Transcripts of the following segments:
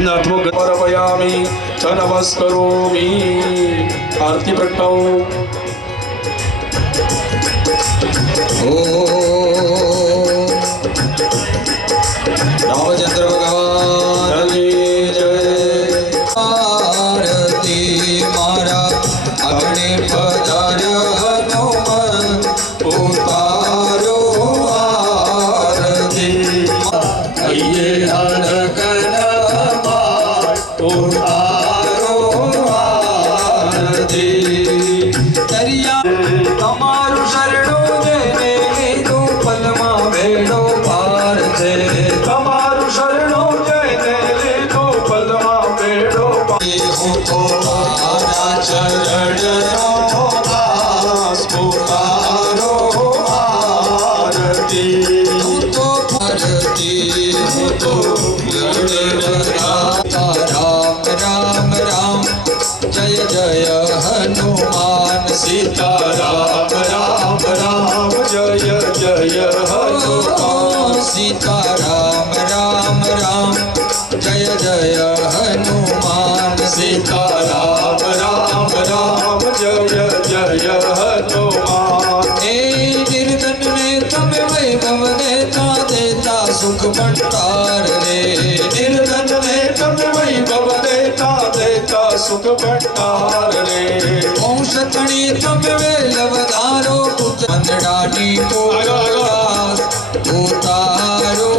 એમના હાથમાં સમર્પયામિ ચ નમસ્કરોમિ આરતી પ્રગટાવો रामचंद्र भगवान की जय। आरती मारा अग्नि पधार्यो हनुमान उतारो आरती ये हरकन उतारो आरती दरिया तमारु शरणो जेने लीधु पलमा भेड़ो पार छे तमारु शरणो जेने लीधु पलमा भेड़ो पार चरणो दास पुकारो आरती तो भारती तो राम राम राम जय जय हनुमान सीता राम राम राम जय जय हनुमान सीता राम राम राम जय जय हनुमान सीता राम राम राम जय जय हनुमान हे निर्धन ने तब वैभव देता देता सुख भंडार रे निर्धन ने तब वैभव देता देता सुख भंडार रे वंश तणी तब वेलवधारो पुत्र मंदडानी को उतारो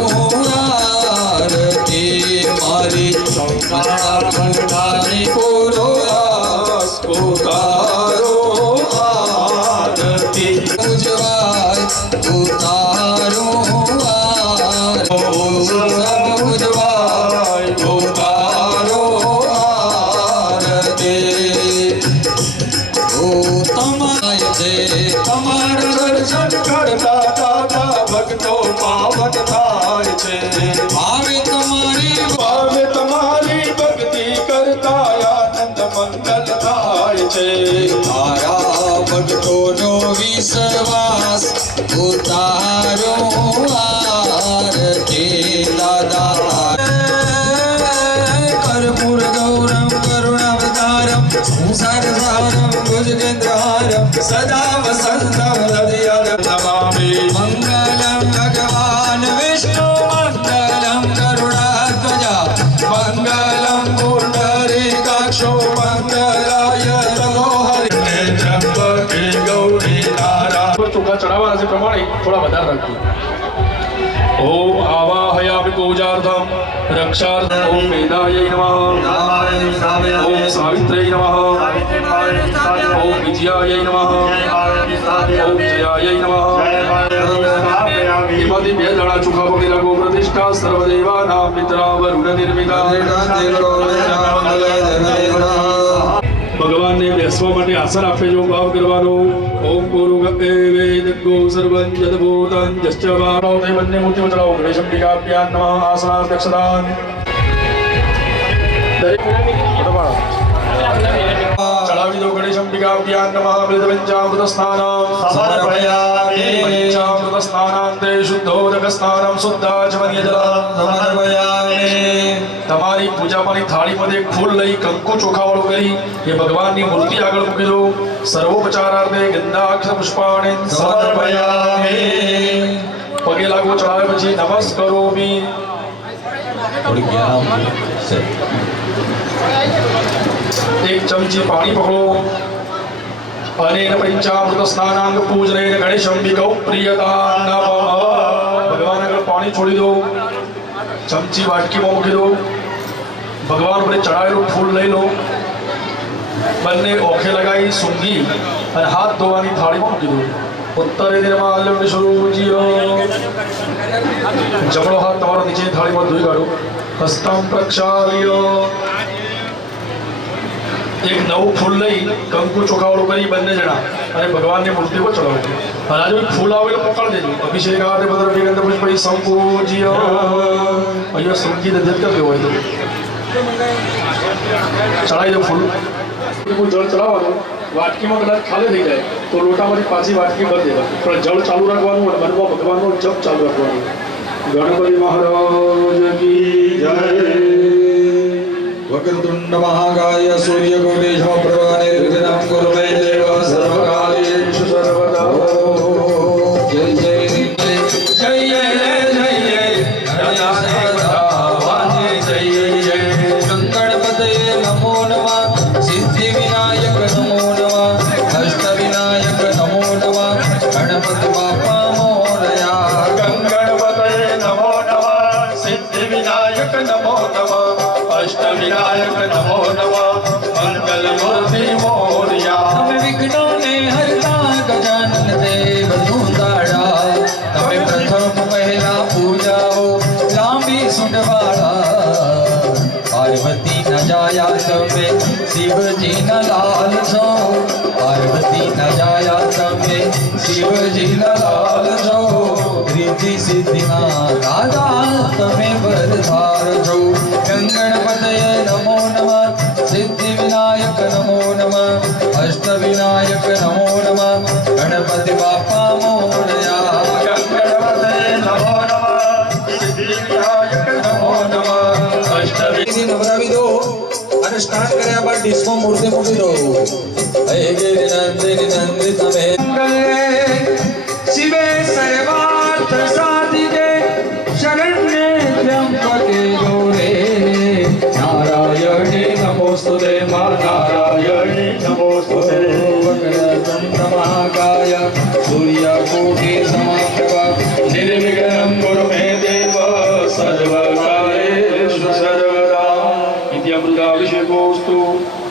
आरती मारी संसार भंडारी को रोस उतारो आरती उजवाय उतारो उजवाय उतारो आरती ओ तमाय दे तमार दर्शन करता दादा भक्तो पावन थाय छे भावे तुम्हारी भक्ति करता आनंद मंगल थाय छे तारा भक्तो नो विश्वास उतारो आरती दादा कर्पूर गौरम करुणावतारम संसार सारम भुजगेन्द्रहारम सदा वसंतम हृदय नमामि मंगलम भगवान विष्णु मंगलम गरुडाध्वजा मंगलम पुंडरीकाक्षो मंगलाय नमो हरे त्र्यंबके गौरी नारायण ચોખા ચડાવવાના છે પ્રમાણે થોડા વધારે રાખજો ઓમ આવાહયામિ પૂજાર્થમ રક્ષાર્થમ ઓમ વેદાય નમઃ ઓમ સાવિત્ર્ય નમઃ ઓમ વિજયાય નમઃ ઓમ જયાય નમઃ એમાંથી બે દાણા ચોખા પકડી રાખો પ્રતિષ્ઠા સર્વદેવાનાં મિત્રા વરુણ નિર્મિતા ભગવાનને બેસવા માટે આસન આપે જો ભાવ કરવાનો ઓમ ગુરુ વેદગો સર્વં જદભૂતં જશ્ચ વારો તે બંને મૂર્તિઓ ચડાવો ગણેશ અંબિકાભ્યાન નમઃ આસનાધ્યક્ષદાન ચડાવી દો ગણેશ અંબિકાભ્યાન નમઃ બલિત પંચામૃત સ્નાનમ સમર્પયામિ પંચામૃત સ્નાનાંતે શુદ્ધોદક સ્નાનમ શુદ્ધાચમનીય જલમ સમર્પયામિ તમારી પૂજામાંની થાળીમાં એક ફૂલ લઈ કંકુ ચોખાવાળું કરી એ ભગવાનની મૂર્તિ આગળ મૂકી દો સર્વોપચારાર્થે ગંધાક્ષ પુષ્પાણિ સમર્પયામિ પગે લાગો ચડાવે પછી નમસ્કરોમિ થોડી જ્ઞાન છે એક ચમચી પાણી પકડો અનેન પંચામૃત સ્નાનાંગ પૂજનેન ગણેશંબિકૌ પ્રિયતા નમઃ ભગવાન આગળ પાણી છોડી દો ચમચી વાટકીમાં મૂકી દો ભગવાન ઉપર ચડાવેલું ફૂલ લઈ લો બંને ઓખે લગાવી સૂંઘી અને હાથ ધોવાની થાળીમાં મૂકી દો ઉત્તરે નિર્માલ્યમ વિશુજીયો જમણો હાથ તમારો નીચે થાળીમાં ધોઈ કાઢો હસ્તમ પ્રક્ષાલ્ય એક નવું ફૂલ લઈ કંકુ ચોખાવાળું કરી બંને જણા અને ભગવાનની મૂર્તિ પર ચડાવો અને આજે ફૂલ આવેલું મોકલી દેજો અભિષેક આદિ પદર વિગંધ પુષ્પ સંપૂજ્ય અહીંયા સંગીત અધ્યત કરજો હોય તો ચડાવી દો ફૂલ જળ ચડાવવાનું વાટકીમાં કદાચ ખાલી થઈ જાય તો લોટામાંથી પાછી વાટકી ભરી દેવાની પણ જળ ચાલુ રાખવાનું અને મનમાં ભગવાનનો જપ ચાલુ રાખવાનો ગણપતિ મહારાજ કી જય सूर्यकोटि समप्रभा निर्विघ्नं कुरु मे देव सर्वकार्येषु सर्वदा जय जय जय जय जय जय जय गणपतये नमो नमः सिद्धिविनायक नमो नमः अष्टविनायक नमो नमः गणपति बाप्पा मोरया गणपतये नमो नमः सिद्धिविनायक नमो नमः अष्टविनायक नमो नमः मंगलमूर्ति मोरया તમે વિઘ્નોને હરતા ગજાનન દેવનું દાડા તમે પ્રથમ પહેલા પૂજાઓ લાંબી સુંઢવાળા પાર્વતી ન જાયા તમે શિવજી ન લાલ છો પાર્વતી ન જાયા તમે શિવજી ન લાલ છો રીતિ સિદ્ધિના દાદા તમે વરધાર છો ગણપતયે નમો નમઃ સિદ્ધિ વિનાયક નમો નમઃ અષ્ટ વિનાયક નમો નમઃ ગણપતિ બાપા મોરયા गणपतये नमो नमः सिद्धिविनायक नमो नमः થી નવરાવી દો અને સ્નાન કર્યા બાદ ડીશમાં મૂર્તિ મૂકી દો હે ગિરિ નંદિની નંદિત તમે મંગલે શિવે સર્વાર્થ સાધિકે શરણ્યે ત્ર્યંબકે ગૌરે નારાયણે नमोस्तुते मां नारायणी नमोस्तुते વક્રતુંડ મહાકાય સૂર્યકોટિ સમપ્રભા निर्विघ्नं कुरु मे देव सर्वकार्येषु सर्वदा इत्यमृताभिषेकोऽस्तु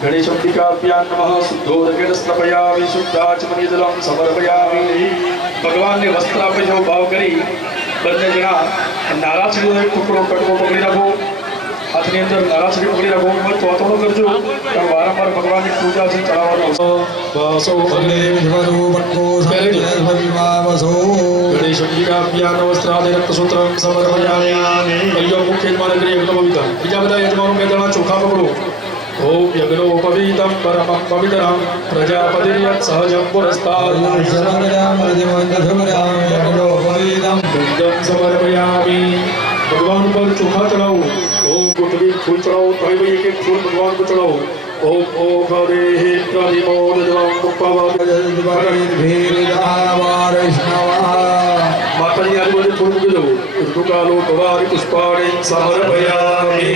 गणेशम्बिकाभ्यां नमः शुद्धोदकेन स्नापयामि शुद्धाचमनीजलं समर्पयामि ભગવાનને વસ્ત્ર આપે જેવો ભાવ કરી બંને જણા નારાછડીનો એક ટુકડો કટકો પકડી રાખો હાથની અંદર નારાછડી પકડી રાખો તો વાતો કરજો કારણ વારંવાર ભગવાનની પૂજા છે ચડાવવાનો વાસો વલ્લે વિશ્વરૂપકો સર્વવિવાવસો ગણેશંબિકાભ્યાં વસ્ત્રાદિ રક્તસૂત્રં સમર્પયામિ કલ્યો મુખ્યજમાનગ્રે યજ્ઞોપવિતમ બીજા બધા યજમાનો બે જણા ચોખા પકડો ઓમ યજ્ઞોપવિતમ પરમં પવિत्रं પ્રજાપતિર્યત સહજં પુરસ્તાદ શરણ્યામ પ્રતિમંદધુરામ યજ્ઞોપવીતમ દંડમ સમર્પયામિ ભગવાન ઉપર ચોખા ચડાવો ઓમ ગુટવી ફૂલ ચડાવો તો ભાઈ એક એક ફૂલ ભગવાન પર ચડાવો ઓમ ઓમ હરેહે પ્રતિમોદજવં માતાજી આજુબાજુ ફૂલ મૂકી દો ઋતુકાલો પવારી પુષ્પાણી સમર્પયામિ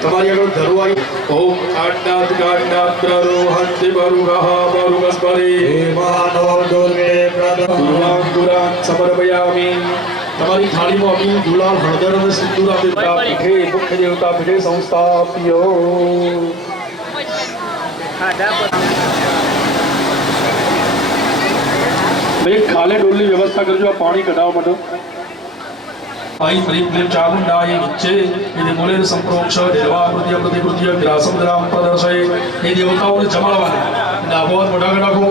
તમારી આગળ ધરવાઈ ઓમ કાંડાત કાંડાત પ્રરોહંતિ બરુગઃ બરુગસ્પરી માનો દુર્ગે ગુરુવાં ગુરાન સમર્પયામિ તમારી થાળીમાં અમી ગુલાલ હળદર અને સિંદૂર આપી પીઠે મુખ્ય દેવતા પીઠે સંસ્થાપ્યો ભાઈ ખાલે ડોલની વ્યવસ્થા કરજો આ પાણી કઢાવવા માટે आई प्रीम प्रीम चामुंडाय विच्चे यदि मूलेर संप्रोक्ष देवा प्रत्य प्रतिकृत्य ग्रासम ग्राम प्रदर्शय ये देवताओं जमाड़वाना नाभोत मोटा गडाको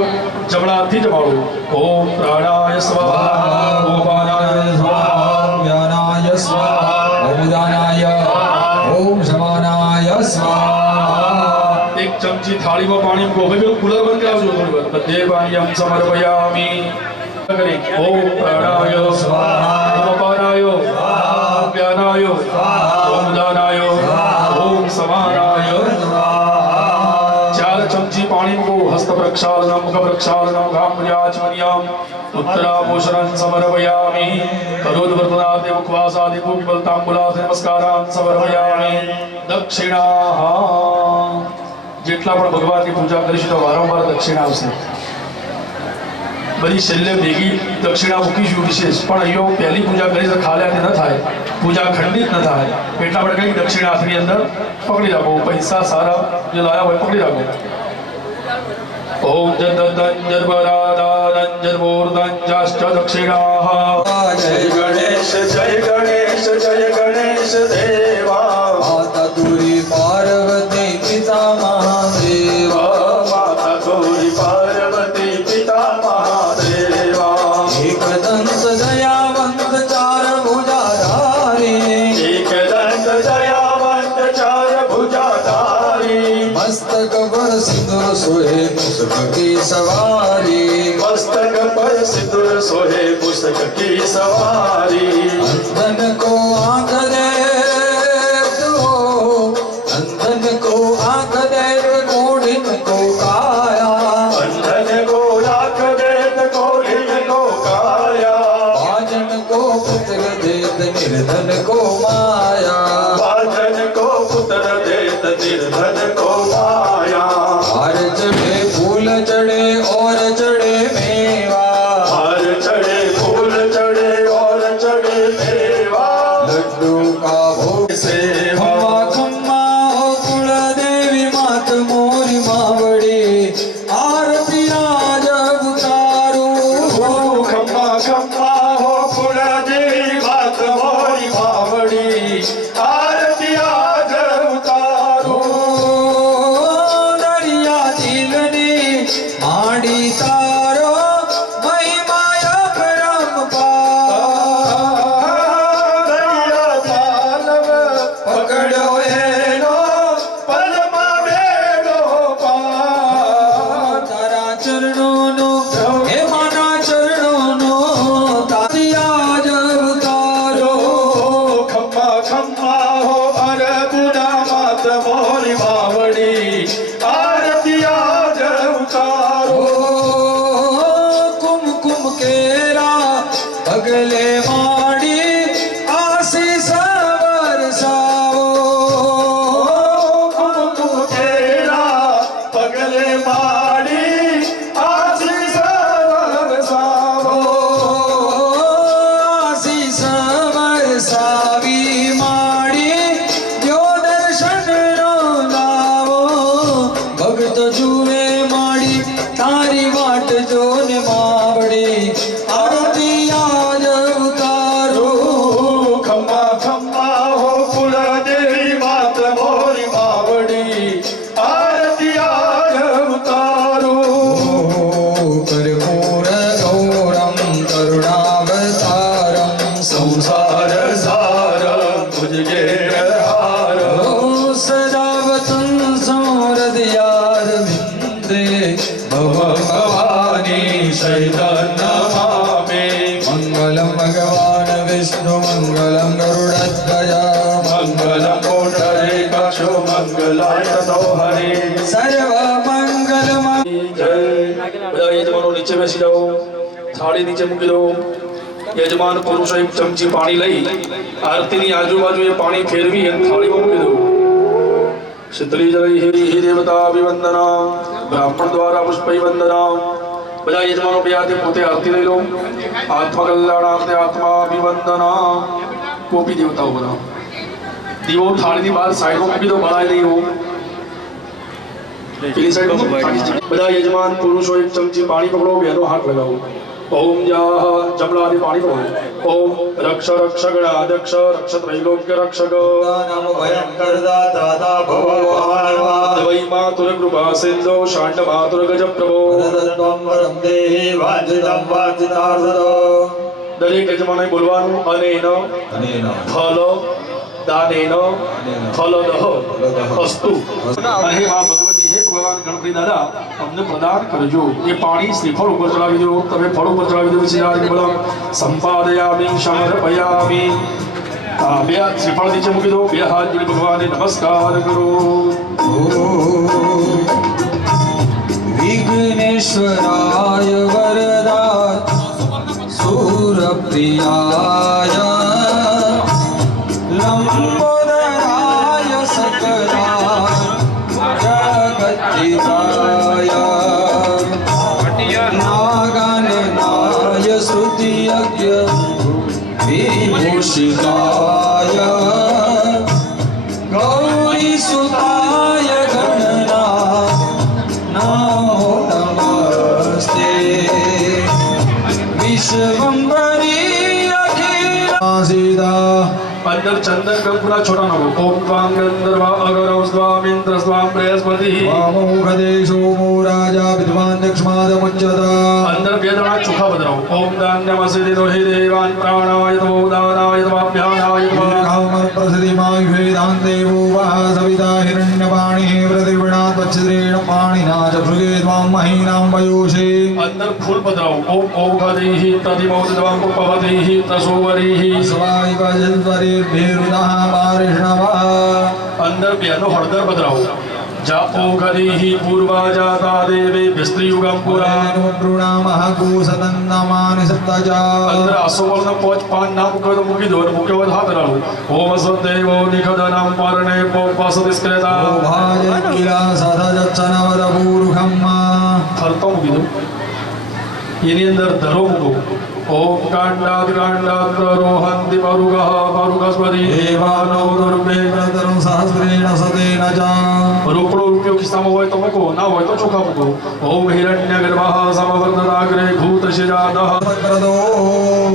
जमणाથી જમાડો ઓમ પ્રાણાય સ્વાહા ઓમ અપાનાય સ્વાહા ઓમ વ્યાનાય સ્વાહા ઓમ ઉદાનાય ઓમ સમાનાય સ્વાહા એક ચમચી થાળીમાં પાણી મૂકો હવે પેલું કુલર બંધ કરાવજો થોડી વાર બધે પાણીયમ સમર્પયામિ કરી ઓમ પ્રાણાય સ્વાહા ઓમ અપાનાય સ્વાહા ઓમ વ્યાનાય સ્વાહા ઓમ ઉદાનાય સ્વાહા ઓમ સમાનાય સ્વાહા ચાર ચમચી પાણી મૂકો હસ્ત પ્રક્ષાલનમ મુખ પ્રક્ષાલનમ ગામ્યાચમન્યમ उत्तराभूषणं समर्पयामि करोद्वर्तनादि मुखवासादि भूमिबलताम्बुलादि नमस्कारान् समर्पयामि दक्षिणाः જેટલા પણ ભગવાનની પૂજા કરીશું તો વારંવાર દક્ષિણા આવશે બધી છેલ્લે ભેગી દક્ષિણા મૂકીશું વિશેષ પણ અહીંયા પહેલી પૂજા કરી તો ખાલી ન થાય પૂજા ખંડિત ન થાય એટલા માટે કઈ દક્ષિણા હાથની અંદર પકડી રાખો પૈસા સારા જે લાયા હોય પકડી રાખો ओम जन्मराधारंजर्मूर्धंजाश्च दक्षिणाः जय गणेश देवा माता दूरी पार्वती पिता महादेवा माता गौरी पार्वती पिता महादेवा एकदंत दयावंत चार भुजाधारी एकदंत दयावंत चार भुजाधारी मस्तक पर सिंदूर सोहे पुस्तक की सवारी मस्तक पर सिंदूर सोहे पुस्तक की सवारी अंधन को आंख दे तू अंधन को आंख धन को माया भाजन को पुत्र देत निर्धन को माया हार चढ़े फूल चढ़े और चढ़े मेवा हार चढ़े फूल चढ़े और चढ़े मेवा लड्डू का भोग सेवा खम्मा खम्मा हो कुल देवी मात मोरी मावड़ी आरती आज उतारू खम्मा खम्मा हो फुला देवी मात मोरी मावड़ी आरती आज उतारो दरिया दिलनी माड़ी तारो महिमाया परम्पार दरिया मानव पकड़ो एनो पद्मा बेड़ो पार तारा चरणों नो हे माना चरणों नो तारिया जब उतारो खम्मा खम्मा हो अरबुना मात मोरी मावड़ी आरती आज उतारो कुमकुम केरा अगले माड़ी आशीष बरसाओ कुमकुम केरा पगले माड़ी आशीष बरसावो आशीष बरसावी माड़ी जो दर्शन नो लावो भगत जुए माड़ी तारी वाट जो ने मावड़ी आरती आज उतारो खम्मा खम्मा हो फुल देवी मात मोरी मावड़ी आरती आज उतारो कर्पूर गौरम करुणावतारम संसार सार मुझे हार सदावतं संहृदयार विन्दे भवानी शैतन्य नमामि मङ्गलं भगवान् विष्णु मङ्गलं गरुडध्वज मंगलम कोटरे कक्षो मंगलाय तो हरे सर्वमङ्गलम् जय બધા યજમાનો નીચે બેસી જાઓ થાળી નીચે મૂકી દો યજમાન પુરુષો એક ચમચી પાણી લઈ આરતીની આજુબાજુ એ પાણી ફેરવી અને થાળીમાં મૂકી દો શીતળી જલઈ હે દેવતા અભિવંદના બ્રાહ્મણ દ્વારા પુષ્પૈ વંદના બધા યજમાનો બે હાથે પોતે આરતી લઈ લો આત્મા કલ્યાણાર્થે આત્મા અભિવંદના કોપી દેવતાઓ બધા દીવો થાળીની બહાર સાઈડમાં મૂકી દો બળાય નહીં એવું પેલી સાઈડ બધા યજમાન પુરુષો એક ચમચી પાણી પકડો બેનો હાથ લગાવો ઓમ જા જમલાથી પાણી પકડો ઓમ રક્ષ રક્ષ ગણાધ્યક્ષ રક્ષ ત્રૈલોક્ય રક્ષક નામ ભયંકર દાતા ભગવાનવા વૈ માતુર કૃપા સિંધો શાંડ માતુર ગજ પ્રભો તત્વં વરં દેહી વાંછિतं વાંછિતાર્થદો દરેક યજમાનોએ બોલવાનું અનેન અનેન ફલ દાનેન ફલદઃ અસ્તુ હે મા ભગવતી હે ભગવાન ગણપતિ દાદા અમને પ્રદાન કરજો એ પાણી શ્રીફળ ઉપર ચડાવી દો તમે ફળ ઉપર ચડાવી દો પછી આ બોલો સંપાદયામિ સમર્પયામિ બે હાથ શ્રીફળ નીચે મૂકી દો બે હાથ જોડી ભગવાનને નમસ્કાર કરો विघ्नेश्वराय वरदा सूरप्रियाय लंबोदराय सकला जगद्धिताय नागाननाय स्तुतियज्ञ विभूषिताय गौरीसुताय गणनाथ नमो नमस्ते विश्वम्भरी अखिलासीदा अंदर चंदन कंकुड़ा छोटा ना ओम त्वां गंधर्वा अगरौ स्वाम इंद्र स्वाम बृहस्पति वामोघदेशो मो राजा विद्वान् दक्षमादमुच्यता अंदर वेदना चोखा बदलाओ ओम दान्यमसिदिनो हि देवान् प्राणाय तमो दानाय तमाभ्यानाय कामं प्रसिद्धिमायुवेदान् देवो वः सविता हिरण्यपाणिः प्रतिवृणात् वच्छिद्रेण पाणिना च भृगे त्वां महीनां वयोषे अंदर फूल बदलाओ ओम औषधीः प्रतिमोदितवां पुष्पवतीः तसोवरीः स्वादिवजल्वरीर्भिरुदः वारिष्णवः अंदर बेनो हळदर बदलाओ जापो खरीहि पूर्वा जाता देवे विस्त्रियुगम पुराण प्रणमः गोसतन्नमानि सप्तजा अंदर आसोवर्ण पोच पान नाम कर मुखी दोन मुख्य हात राळू ओम सदेवो निखदनाम परणे पोपास दिस्क्रेता भाज किला सदजच्चनवर पूर्वखम्मा ફરતો મૂકી દો એની અંદર ધરો મૂકો ઓમ કાંડાદ કાંડાદ રોહંતિ પરુગઃ પરુગસ્પતિ દેવાનો દુર્બે પ્રતરુ સહસ્રેણ સદેન જા રોકડો રૂપિયો ખિસ્સામાં હોય તો મૂકો ના હોય તો ચોખા મૂકો ઓમ હિરણ્ય ગર્ભઃ સમવર્ધનાગ્રે ભૂત શિજાદઃ પ્રદો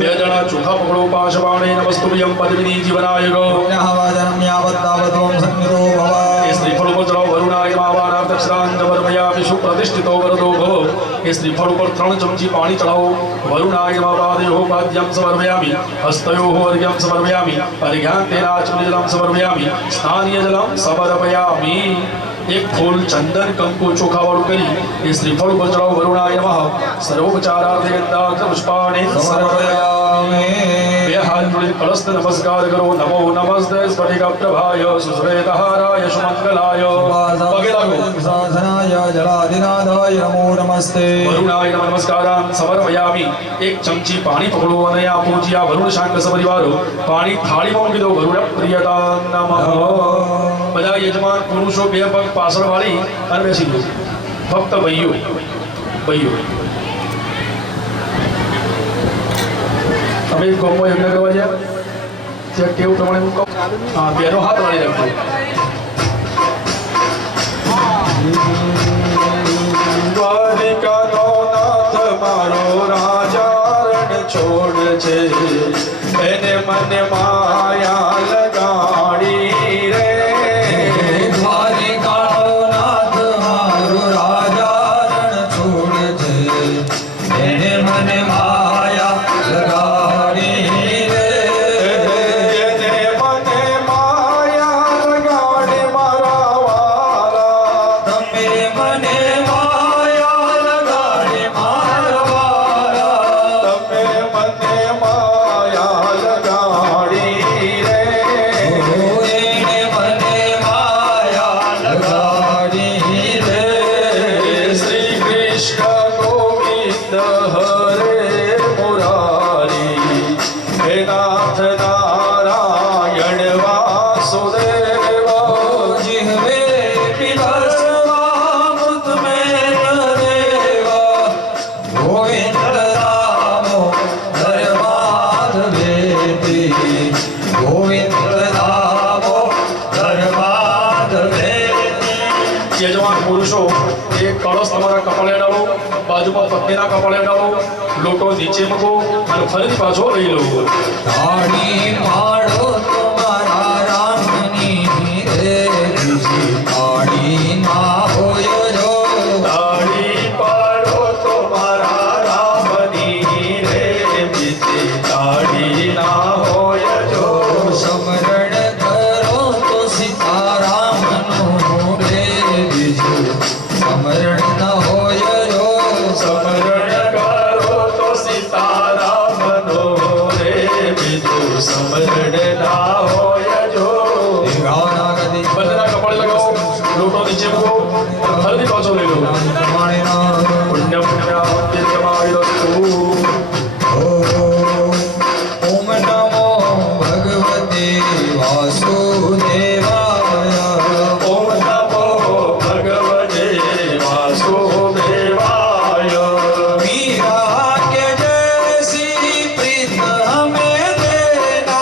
બે જણા ચોખા પકડો પાશવાણે નમસ્તુભ્યમ પદ્મિની જીવનાય ગો ન્યાવાજનમ યાવત્તાવત્વમ સંયુતો ભવ એ શ્રીફળ ઉપર ચડાવો વરુણાય માવાના દક્ષરાંત વર્મયામિ સુપ્રતિષ્ઠિતો વરદો ભવ એ શ્રીફળ ઉપર 3 ચમચી પાણી ચડાવો વરુણાય માવાદેહો પાદ્યમ સમર્પયામિ હસ્તયોઃ અર્ઘ્યમ સમર્પયામિ અર્ઘ્યાંતેનાચમનિજલમ સમર્પયામિ સ્નાનીય જલમ સમર્પયામિ એક ફૂલ ચંદન કંકુ ચોખાવાળું કરી એ શ્રીફળ ઉપર ચડાવો વરુણાય નમઃ સર્વોપચારાર્થે ગંધાક્ષ પુષ્પાણિ સમર્પયામિ બે હાથ જોડી કળસ્થ નમસ્કાર કરો નમો નમસ્તે સ્ફટિક પ્રભાય સુશ્વેતહારાય સુમંગલાય પગે લાગો સાધનાય જલાધિનાથાય નમો નમસ્તે વરુણાય નમઃ નમસ્કારાન સમર્પયામિ એક ચમચી પાણી પકડો અને આ પૂજ્યા વરુણ શાંગ સપરિવારો પાણી થાળીમાં મૂકી દો વરુણ પ્રિયતા નમઃ બધા યજમાન પુરુષો બે પગ પાછળ વાળી અને બેસી દો ફક્ત ભાઈઓ તમે ગમો યજ્ઞ કરવા ગયા ત્યાં કેવું પ્રમાણે હું કહું હા બેનો હાથ વાળી રાખજો દ્વારિકાનો નાથ મારો રાજા રણ છોડ છે એને મને માયા લગાડી રે દ્વારિકાનો નાથ મારો રાજા રણ છોડ છે એને મને માયા લગાડી રે એને મને માયા લગાડી મારા વાલા તમે મને માયા લગાડી મારા વાલા તમે મને માયા લગાડી રે એને મને માયા લગાડી રે શ્રી કૃષ્ણ ગોવિંદ હરે મુરારી હે નાથ નારાયણ વાસુદેવ જીહવે પિલસવામૃત મેં દેવા ગોવિંદ રામો ધર્માધવેતી ગોવિંદ રામો ધર્માધવેતી યજમાન પુરુષો એક કળશ તમારા કપાળે ડાલો બાજુમાં પત્નીના કપાળે ડાલો લોટો નીચે મૂકો અને ફરીથી પાછો લઈ લો તાળી પાડો તમારા રામની રે બીજી તાળી ના હોય જો તાળી પાડો તો મારા રામની રે બીજી તાળી ના હોય જો સમરણ કરો તો સીતારામનું રે બીજું સમરણ ન હોય જો સમરણ કરો તો સીતારામનો રે બીજું સમરણ ના હોય જો ગાના ગદી બંનેના કપાળે લગાવો લોટો નીચે મૂકો અને ફરીથી પાછો લઈ લો પુણ્ય પુણ્ય દીર્ઘમાયુસ્તુ ઓમ નમો ભગવતે વાસુદેવાય ઓમ નમો ભગવતે વાસુદેવાય मीरा के जैसी प्रीत हमें देना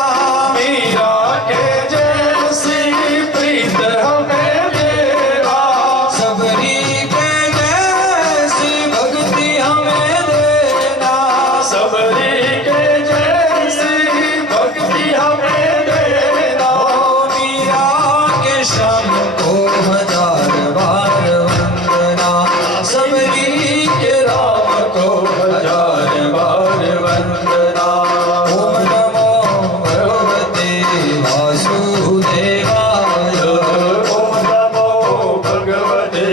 मीरा के जैसी प्रीत हमें देना सबरी के जैसी भक्ति हमें देना सबरी के जैसी भक्ति हमें देना मीरा के श्याम को हजार बार वंदना सबरी के राम को हजार बार वंदना ओम नमो भगवते वासुदेवाय ओम नमो भगवते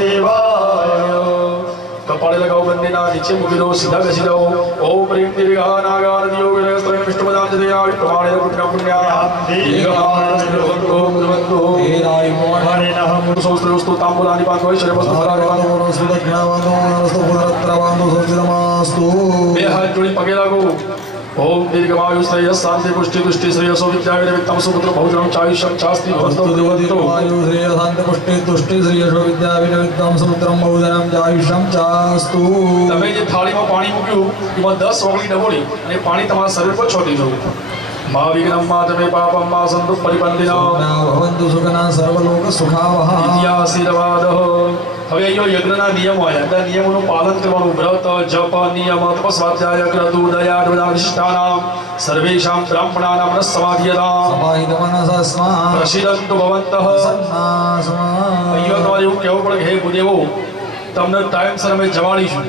वासुदेवाय कपाळे लगाओ बंदेना नीचे मूकी दो सीधा बेसी दो ओम प्रेम दीर्घा नागार दियो विष्णु विष्णुपदांजलिया प्रमाणे पुण्य पुण्या दीर्घमाण भगवतो तेराय हरिणः સૌસ્ત્રવસ્તુ તાંબુલાની પાક હોય છે વસ્તુ બે હાથ જોડી પગે લાગો ઓમ દીર્ઘમાયુ શ્રેય શાંતિ પુષ્ટિ દુષ્ટિ શ્રેયસો વિદ્યાવિદ વિત્તમ સુપુત્ર બહુજન ચાયુષ્યમ ચાસ્તિ ભવસ્તો દેવતો તમે જે થાળીમાં પાણી મૂક્યું એમાં 10 ઓગળી ડબોળી અને પાણી તમારા શરીર પર છોડી દો મા વિઘ્નમ મા તમે પાપમ મા સંતુ પરિબંધિના ભવંતુ સુખના સર્વલોક સુખાવહ આશીર્વાદ હવે અહીંયા યજ્ઞના નિયમો આવ્યા બધા નિયમોનું પાલન કરવાનું વ્રત જપ નિયમ તપ સ્વાધ્યાય ક્રતુ દયા નિષ્ઠાનામ સર્વેષાં બ્રાહ્મણાનામ સમાધિયતામ સમાહિતમનસસ્મા પ્રસિદ્ધંતુ ભવંતઃ અહીંયા તમારે એવું કહેવું પડે કે હે ગુરુદેવો તમને ટાઈમસર અમે જમાડીશું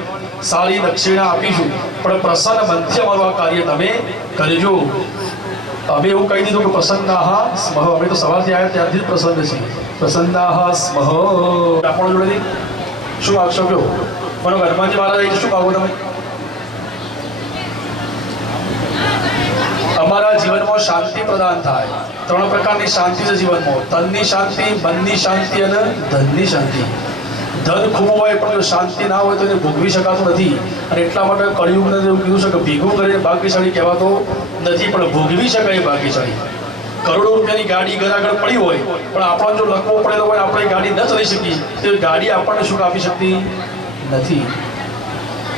સારી દક્ષિણા આપીશું પણ પ્રસન્ન મનથી અમારું આ કાર્ય તમે કરજો અમે એવું કહી દીધું કે પ્રસન્નાહ સ્મઃ અમે તો સવારથી આવ્યા ત્યારથી જ પ્રસન્ન છીએ પ્રસન્નાહ સ્મઃ આપણો જોડેથી શું માગશો કયો મને હનુમાનજી મહારાજ શું માગો તમે અમારા જીવનમાં શાંતિ પ્રદાન થાય 3 પ્રકારની શાંતિ છે જીવનમાં તનની શાંતિ મનની શાંતિ અને ધનની શાંતિ ધન ખૂબ હોય પણ જો શાંતિ ના હોય તો એને ભોગવી શકાતું નથી અને એટલા માટે કળિયુગને એવું કીધું છે કે ભેગું કરીને ભાગ્યશાળી કહેવાતો નથી પણ ભોગવી શકાય ભાગ્યશાળી કરોડો રૂપિયાની ગાડી ઘર આગળ પડી હોય પણ આપણને જો લખવો પડેલો હોય આપણે ગાડી ન ચલાવી શકીએ તો એ ગાડી આપણને સુખ આપી શકતી નથી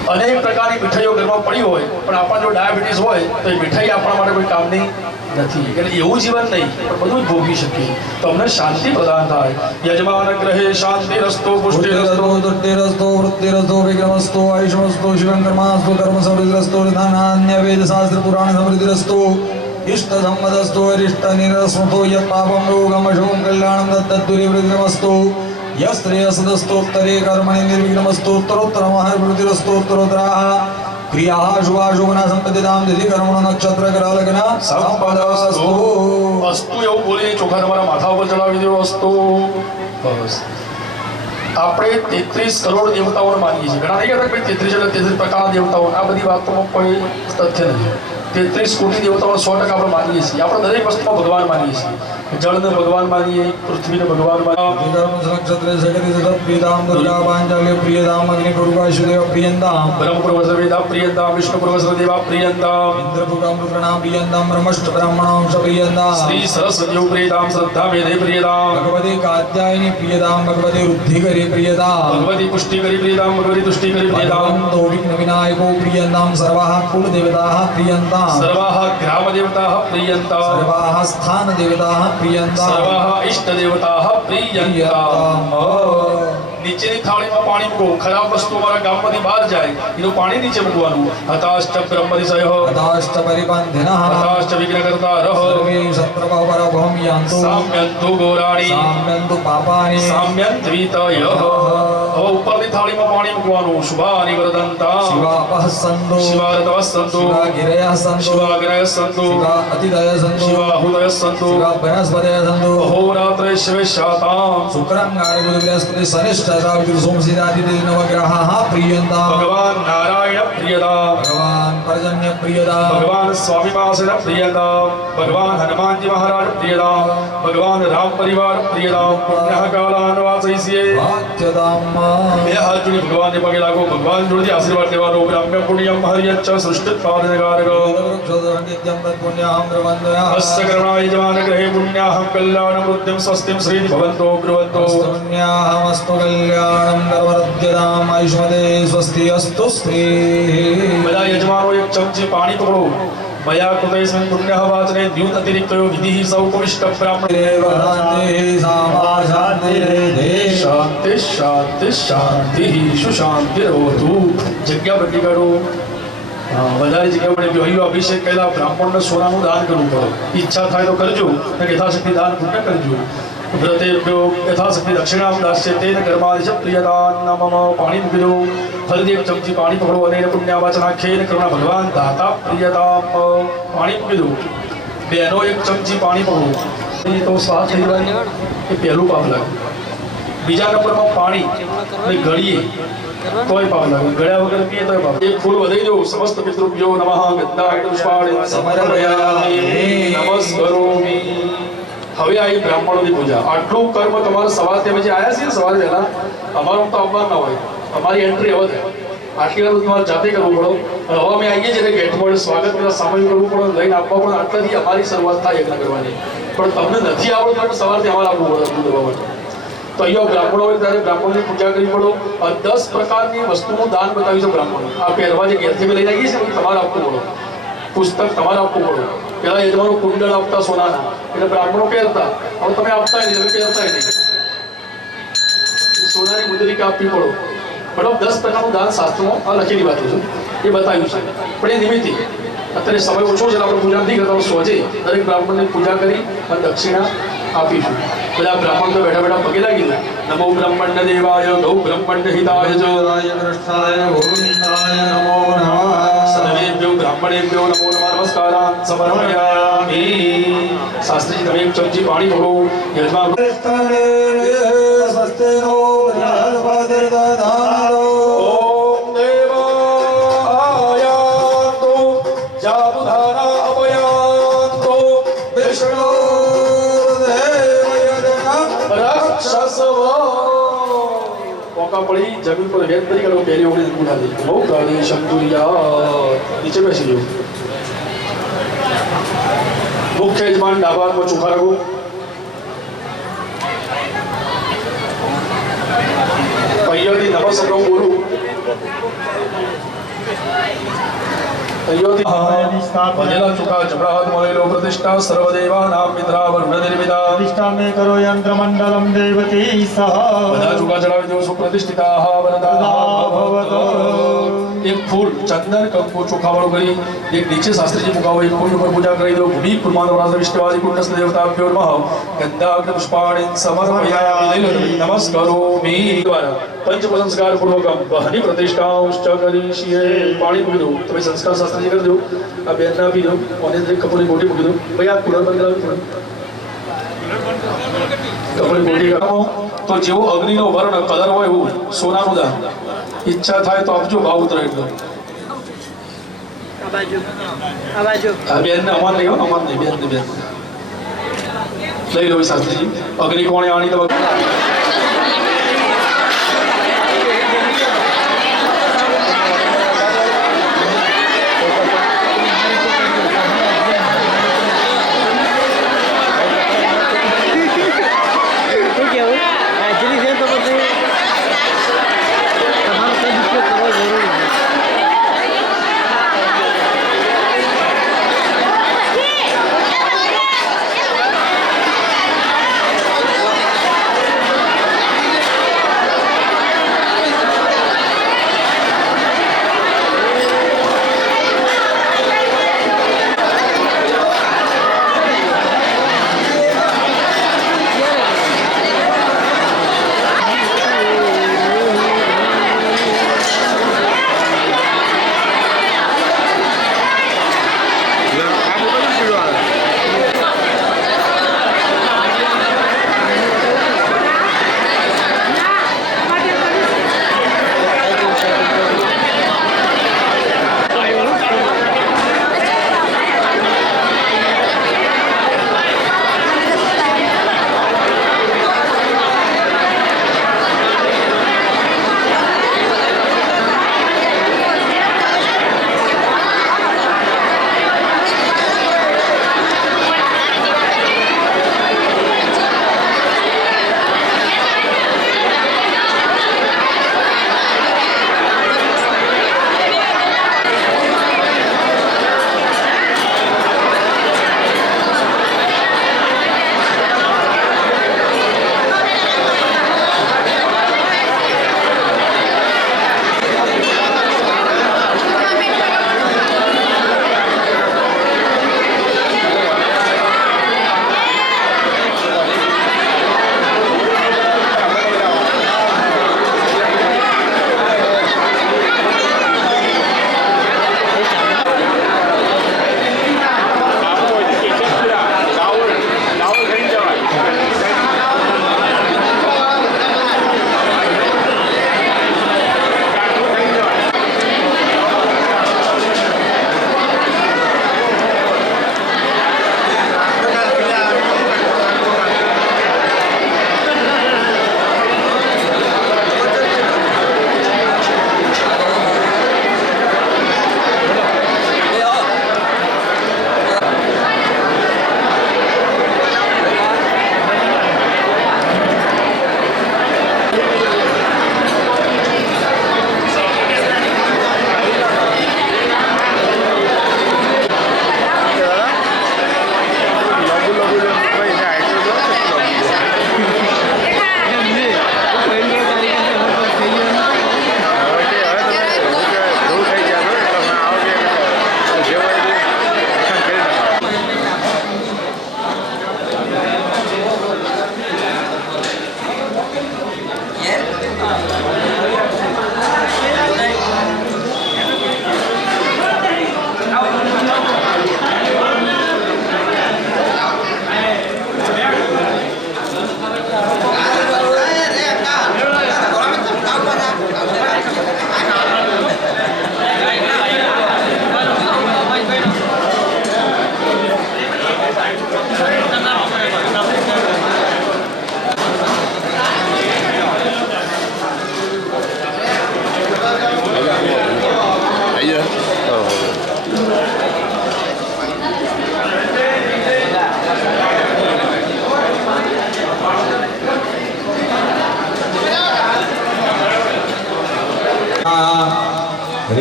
અનેક પ્રકારની મીઠાઈઓ ઘરમાં પડી હોય પણ આપણને જો ડાયાબિટીસ હોય તો એ મીઠાઈ આપણા માટે કોઈ કામની નથી એટલે એવું જીવન નહીં પણ બધું જ ભોગવી શકીએ તો અમને શાંતિ પ્રદાન થાય યજમાન ગ્રહે શાંતિ રસ્તો પુષ્ટિ રસ્તો તૃપ્તિરસ્તો વૃત્તિરસ્તો વિક્રમસ્તો આયુષ્મસ્તો શિવંકર્માસ્તો કર્મ સમૃદ્ધિરસ્તો નાનાન્ય વેદ શાસ્ત્ર પુરાણ સમૃદ્ધિરસ્તો इष्ट सम्मदस्तु अरिष्ट निरस्मतो यत् पापं रोगं शोकं कल्याणं तत्तद्दुरे विक्रमस्तु यस्त्रेयसदस्तोत्तरे कर्मणि निर्विघ्नमस्तोत्तरोत्तरमहाभिवृद्धिरस्तोत्तरोत्तराः क्रियाः शुभाशुभना संपत्तिदां तिथि कर्मणो नक्षत्र ग्रह लग्न संपदस्तु અસ્તુ એવું બોલીને ચોખા તમારા માથા ઉપર ચડાવી દેવો અસ્તુ બસ આપણે 33 કરોડ દેવતાઓને માનીએ છીએ ઘણા નહીં કહેતા કે 33 એટલે 33 પ્રકારના દેવતાઓ આ બધી વાતોમાં કોઈ તથ્ય નથી 33 કોટી દેવતાઓને 100% આપણે માનીએ છીએ આપણે દરેક વસ્તુમાં ભગવાન માનીએ છીએ જળને ભગવાન માનીએ પૃથ્વીને ભગવાન માનીએ નક્ષત્ર જગતિ જગત પ્રિયદામ દુર્ગા પાંચાલ્ય પ્રિયદામ અગ્નિ પુરુષદેવ પ્રિયંદામ બ્રહ્મ પુરવસ્રવેદા પ્રિયંદામ વિષ્ણુ પુરવસ્રદેવા પ્રિયંદામ ઇન્દ્ર પુરામ રુદ્રણામ પ્રિયંદામ બ્રહ્મષ્ટ બ્રાહ્મણામ પ્રિયંદામ શ્રી સરસ્વતી પ્રિયદામ શ્રદ્ધા મેધે પ્રિયદામ ભગવતી કાત્યાયની પ્રિયદામ ભગવતી રુદ્ધિકરી પ્રિયદામ ભગવતી પુષ્ટિકરી પ્રિયદામ ભગવતી તુષ્ટિકરી પ્રિયદામ ભગવંતો વિઘ્ન વિનાયકો પ્રિયંદામ સર્વાઃ કુલ દેવતાઃ પ્રિયંદામ સર્વાઃ ગ્રામ દેવતાઃ પ્રિયંતા સર્વાઃ સ્થાન દેવતાઃ પ્રિયંદામ સર્વાઃ ઇષ્ટ દેવતાઃ પ્રિયંતા નીચેની થાળીમાં પાણી મૂકો ખરાબ વસ્તુ અમારા ગામમાંથી બહાર જાય એનું પાણી નીચે મૂકવાનું હતાશ્ચ બ્રહ્મદિશય હતાશ્ચ પરિબંધિનઃ હતાશ્ચ વિઘ્નકર્તા રહ સર્વે સત્રપરભમ યાન્તો સામ્યંતુ ગોરાણી સામ્યન્તુ પાપાની સામ્યંત્વિતય હવે ઉપરની થાળીમાં પાણી મૂકવાનું શુભાની વરદંતા શિવાપઃ સંતો શિવારતવઃ સંતો શિવાગિરયઃ સંતો શિવાગ્રયઃ સંતો શિવા અતિદય સંતો શિવાહુદયઃ સંતો શિવા વનસ્પતય સંતો અહોરાત્રે શિવેશાતામ શુક્રંગારે બુધબૃહસ્પતિ શનિષ્ઠ વિદુર સોમશિરાદિ નવગ્રહાઃ પ્રિયંતા ભગવાન નારાયણ પ્રિયદા ભગવાન પર્જન્ય પ્રિયદા ભગવાન સ્વામી પાસે પ્રિયદા ભગવાન હનુમાનજી મહારાજ પ્રિયદા ભગવાન રામ પરિવાર પ્રિયદા પુણ્ય કાલાનવાસૈસ્યે વાચ્યદામ બે હાથ જોડી ભગવાનને પગે લાગો ભગવાન જોડેથી આશીર્વાદ લેવાનો બ્રાહ્મ્ય પુણ્યમ હરિયચ્ચ સૃષ્ટિ પાદનકારક હસ્તકર્મણા યજમાન ગ્રહે પુણ્યાહમ કલ્યાણમ વૃદ્ધિમ સ્વસ્તિમ શ્રી ભવંતો બ્રુવંતો પુણ્યાહમસ્તુ કલ્યાણમ ગર્વરદ્યદામ આયુષ્મદે સ્વસ્તિ અસ્તુ સ્ત્રી બધા યજમાનો એક ચમચી પાણી પકડો મયા કૃતૈસ્મિન પુણ્યઃ વાચને દ્યુત અતિરિક્તયો વિધિઃ સૌપવિષ્ટ બ્રાહ્મણ શાંતિ સામા શાંતિ દેશ શાંતિ શાંતિ શાંતિ સુશાંતિરોધુ જગ્યા બદલી કાઢો વધારે જગ્યા પડે અહીં અભિષેક કરેલા બ્રાહ્મણને સોનાનું દાન કરવું પડે ઈચ્છા થાય તો કરજો અને યથાશક્તિ દાન પુણ્ય કરજો વ્રતેભ્યો યથાશક્તિ દક્ષિણામ દાસ્ય તેન કર્માદિશ પ્રિયદાન મમ પાણી મૂકી દો ફરીથી એક ચમચી પાણી પકડો અને પુણ્યાવાચનાખ્યેન કરુણા ભગવાન દાતા પ્રિયદામ પાણી મૂકી દો બેનો એક ચમચી પાણી પકડો તો શ્વાસ થઈ જાય એ પહેલું પાપ લાગે બીજા નંબરમાં પાણી અને ગળીએ તોય પાપ લાગે ગળ્યા વગર પીએ તોય પાપ એક ફૂલ વધારી દો સમસ્ત પિતૃભ્યો નમઃ ગંધાય પુષ્પાણિ સમર્પયામિ નમસ્કરોમિ હવે આવી બ્રાહ્મણોની પૂજા. આટલું કર્મ તમારે સવારથી અમે જે આવ્યા છીએ સવારે વહેલા, અમારું તો આવવા ના હોય, અમારી એન્ટ્રી હવે થાય. આટલી વાર તમારે જાતે કરવું પડે. અને હવે અમે આવીએ છીએ ગેટ પર સ્વાગત કરવા સામાન્ય કરવું પડે, લઈને આપવા પડે. આટલાથી અમારી શરૂઆત થાય યજ્ઞ કરવાની. પણ તમને નથી આવડતું તો સવારથી અમારે આપવું પડે પૂજન કરવા માટે. તો અહીંયા બ્રાહ્મણો હોય ત્યારે બ્રાહ્મણની પૂજા કરવી પડો. 10 પ્રકારની વસ્તુનું દાન બતાવ્યું છે બ્રાહ્મણો. આ પહેરવા જે ઘેરથી લઈને આવીએ છીએ તમારે આપવું પડે. પુસ્તક તમારે આપવું પડે. પેલા યજમાનો કુંડળ આપતા સોનાના, એટલે બ્રાહ્મણો પહેરતા. હવે તમે આપતા નહીં, હવે પહેરતા નહીં. સોનાની મુદ્રિકા આપવી પડો. બરાબર, 10 પ્રકારનું દાન શાસ્ત્રોમાં લખેલી વાતો છે, એ બતાવ્યું છે. પણ એ નિમિત્તે અત્યારે સમય ઓછો છે, આપણે પૂજા નથી કરતા. સોજે દરેક બ્રાહ્મણની પૂજા કરી અને દક્ષિણા આપીશું. બધા બ્રાહ્મણ તો બેઠા બેઠા પગે લાગી દે. નમો બ્રહ્મણ્ય દેવાય ગૌ બ્રહ્મણ્ય હિતાય જ કૃષ્ણાય ગોવિંદાય નમો નમઃ. સર્વેભ્યો બ્રાહ્મણેભ્યો નમો નમઃ નમસ્કારાન સમર્પયામિ. શાસ્ત્રીજી તમે એક ચમચી પાણી ભરો. યજમાન સ્વસ્તિનો બૃહસ્પતિર્દધાતો. ઓમ દેવાયાન્તો જાબુધારા અભયાન્તો વિષ્ણુદેવયજ્ઞ રક્ષસવ. મોકા પડી જમીન પર વેદ તરીકે પહેરી ઓળી ઉઠા દે. બહુ ગાડી શંકુરિયા નીચે બેસી જવું. મુખ્ય યજમાન ડાબા હાથમાં ચોખા રાખો. અહીંયાથી નમસ્કાર બોલું. ભજેલા ચોખા જબડા હાથ મળેલો પ્રતિષ્ઠા સર્વદેવાનાં પિતરા વરુણ નિર્મિતા. प्रतिष्ठा में करो यंत्र मंडलम देवती सह બધા ચોખા ચડાવી દો. સુપ્રતિષ્ઠિતા વરદા એક ફૂલ ચંદન કંકુ ચોખાવાળું કરી એક નીચે શાસ્ત્રીજી મુકાવો. એક કુંડ પર પૂજા કરી દો. ભૂમિ કુર્માનવરાજ વિષ્ણુવાદી કુંડસ્થ દેવતાભ્યો નમઃ. ગંધાગ્ન પુષ્પાણિ સમર્પયામિ. નમસ્કારોમિ. દ્વારા પંચ સંસ્કાર પૂર્વકમ વહની પ્રતિષ્ઠાંશ્ચ કરીશીએ. પાણી મૂકી દો. તમે સંસ્કાર શાસ્ત્રીજી કરી દો. આ બેન આપી દો. અને કપૂરની ગોટી મૂકી દો. ભાઈ આ કુલર બંધ કરાવી કપૂરની ગોટી કરાવો. તો જેવો અગ્નિનો વર્ણ કલર હોય એવું સોનાનું દાન. ઈચ્છા થાય તો આપજો, ભાવ ઉતરે એટલો. આ બેન ને અમાર નહીં, અમાર નહીં, બેન ને બેન લઈ લો શાસ્ત્રીજી. અગ્નિ કોણે આણી તો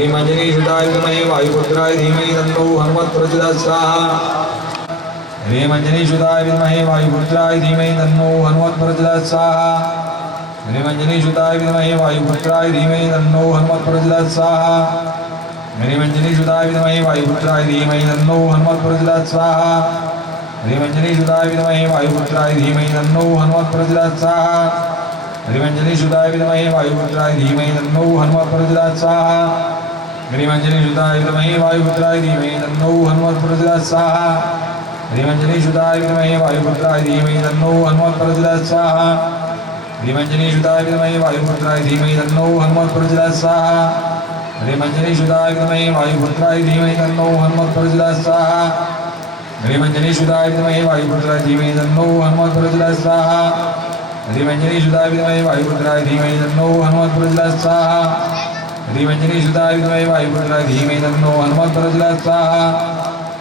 ह्रीं अंजनीसुताय विद्महे वायुपुत्राय धीमहि तन्नो हनुमत् प्रचोदयात् स्वाहा ह्रीं अंजनीसुताय विद्महे वायुपुत्राय धीमहि तन्नो हनुमत् प्रचोदयात् स्वाहा ह्रीं अंजनीसुताय विद्महे वायुपुत्राय धीमहि तन्नो हनुमत् प्रचोदयात् स्वाहा ह्रीं अंजनीसुताय विद्महे वायुपुत्राय धीमहि तन्नो हनुमत् प्रचोदयात् स्वाहा ह्रीं अंजनीसुताय विद्महे वायुपुत्राय धीमहि तन्नो हनुमत् प्रचोदयात् स्वाहा ह्रीं अंजनीसुताय विद्महे वायुपुत्राय धीमहि तन्नो हनुमत् प्रचोदयात् स्वाहा ह्रीं अंजनीसुताय विद्महे वायुपुत्राय धीमहि तन्नो हनुमत् प्रचोदयात् स्वाहा ह्रीं अंजनीसुताय विद्महे वायुपुत्राय धीमहि तन्नो हनुमत् प्रचोदयात् स्वाहा ह्रीं अंजनीसुताय विद्महे वायुपुत्राय धीमहि तन्नो हनुमत् प्रचोदयात् स्वाहा ह्रीं अंजनीसुताय विद्महे वायुपुत्राय धीमहि तन्नो हनुमत् प्रचोदयात् स्वाहा ह्रीं अंजनीसुताय विद्महे वायुपुत्राय धीमहि तन्नो हनुमत् प्रचोदयात् स्वाहा ह्रीं अंजनीसुताय विद्महे वायुपुत्राय धीमहि तन्नो हनुमत् प्रचोदयात् स्वाहा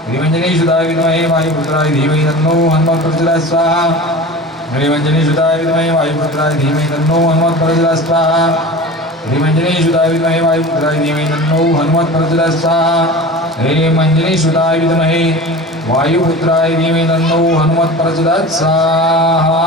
ह्रीं अंजनीसुताय विद्महे वायुपुत्राय धीमहि तन्नो हनुमत् प्रचोदयात् स्वाहा ह्रीं अंजनीसुताय विद्महे वायुपुत्राय धीमहि तन्नो हनुमत् प्रचोदयात् स्वाहा ह्रीं अंजनीसुताय विद्महे वायुपुत्राय धीमहि तन्नो हनुमत् प्रचोदयात् स्वाहा ह्रीं अंजनीसुताय विद्महे वायुपुत्राय धीमहि तन्नो हनुमत् प्रचोदयात् स्वाहा ह्रीं अंजनीसुताय विद्महे वायुपुत्राय धीमहि तन्नो हनुमत् प्रचोदयात् स्वाहा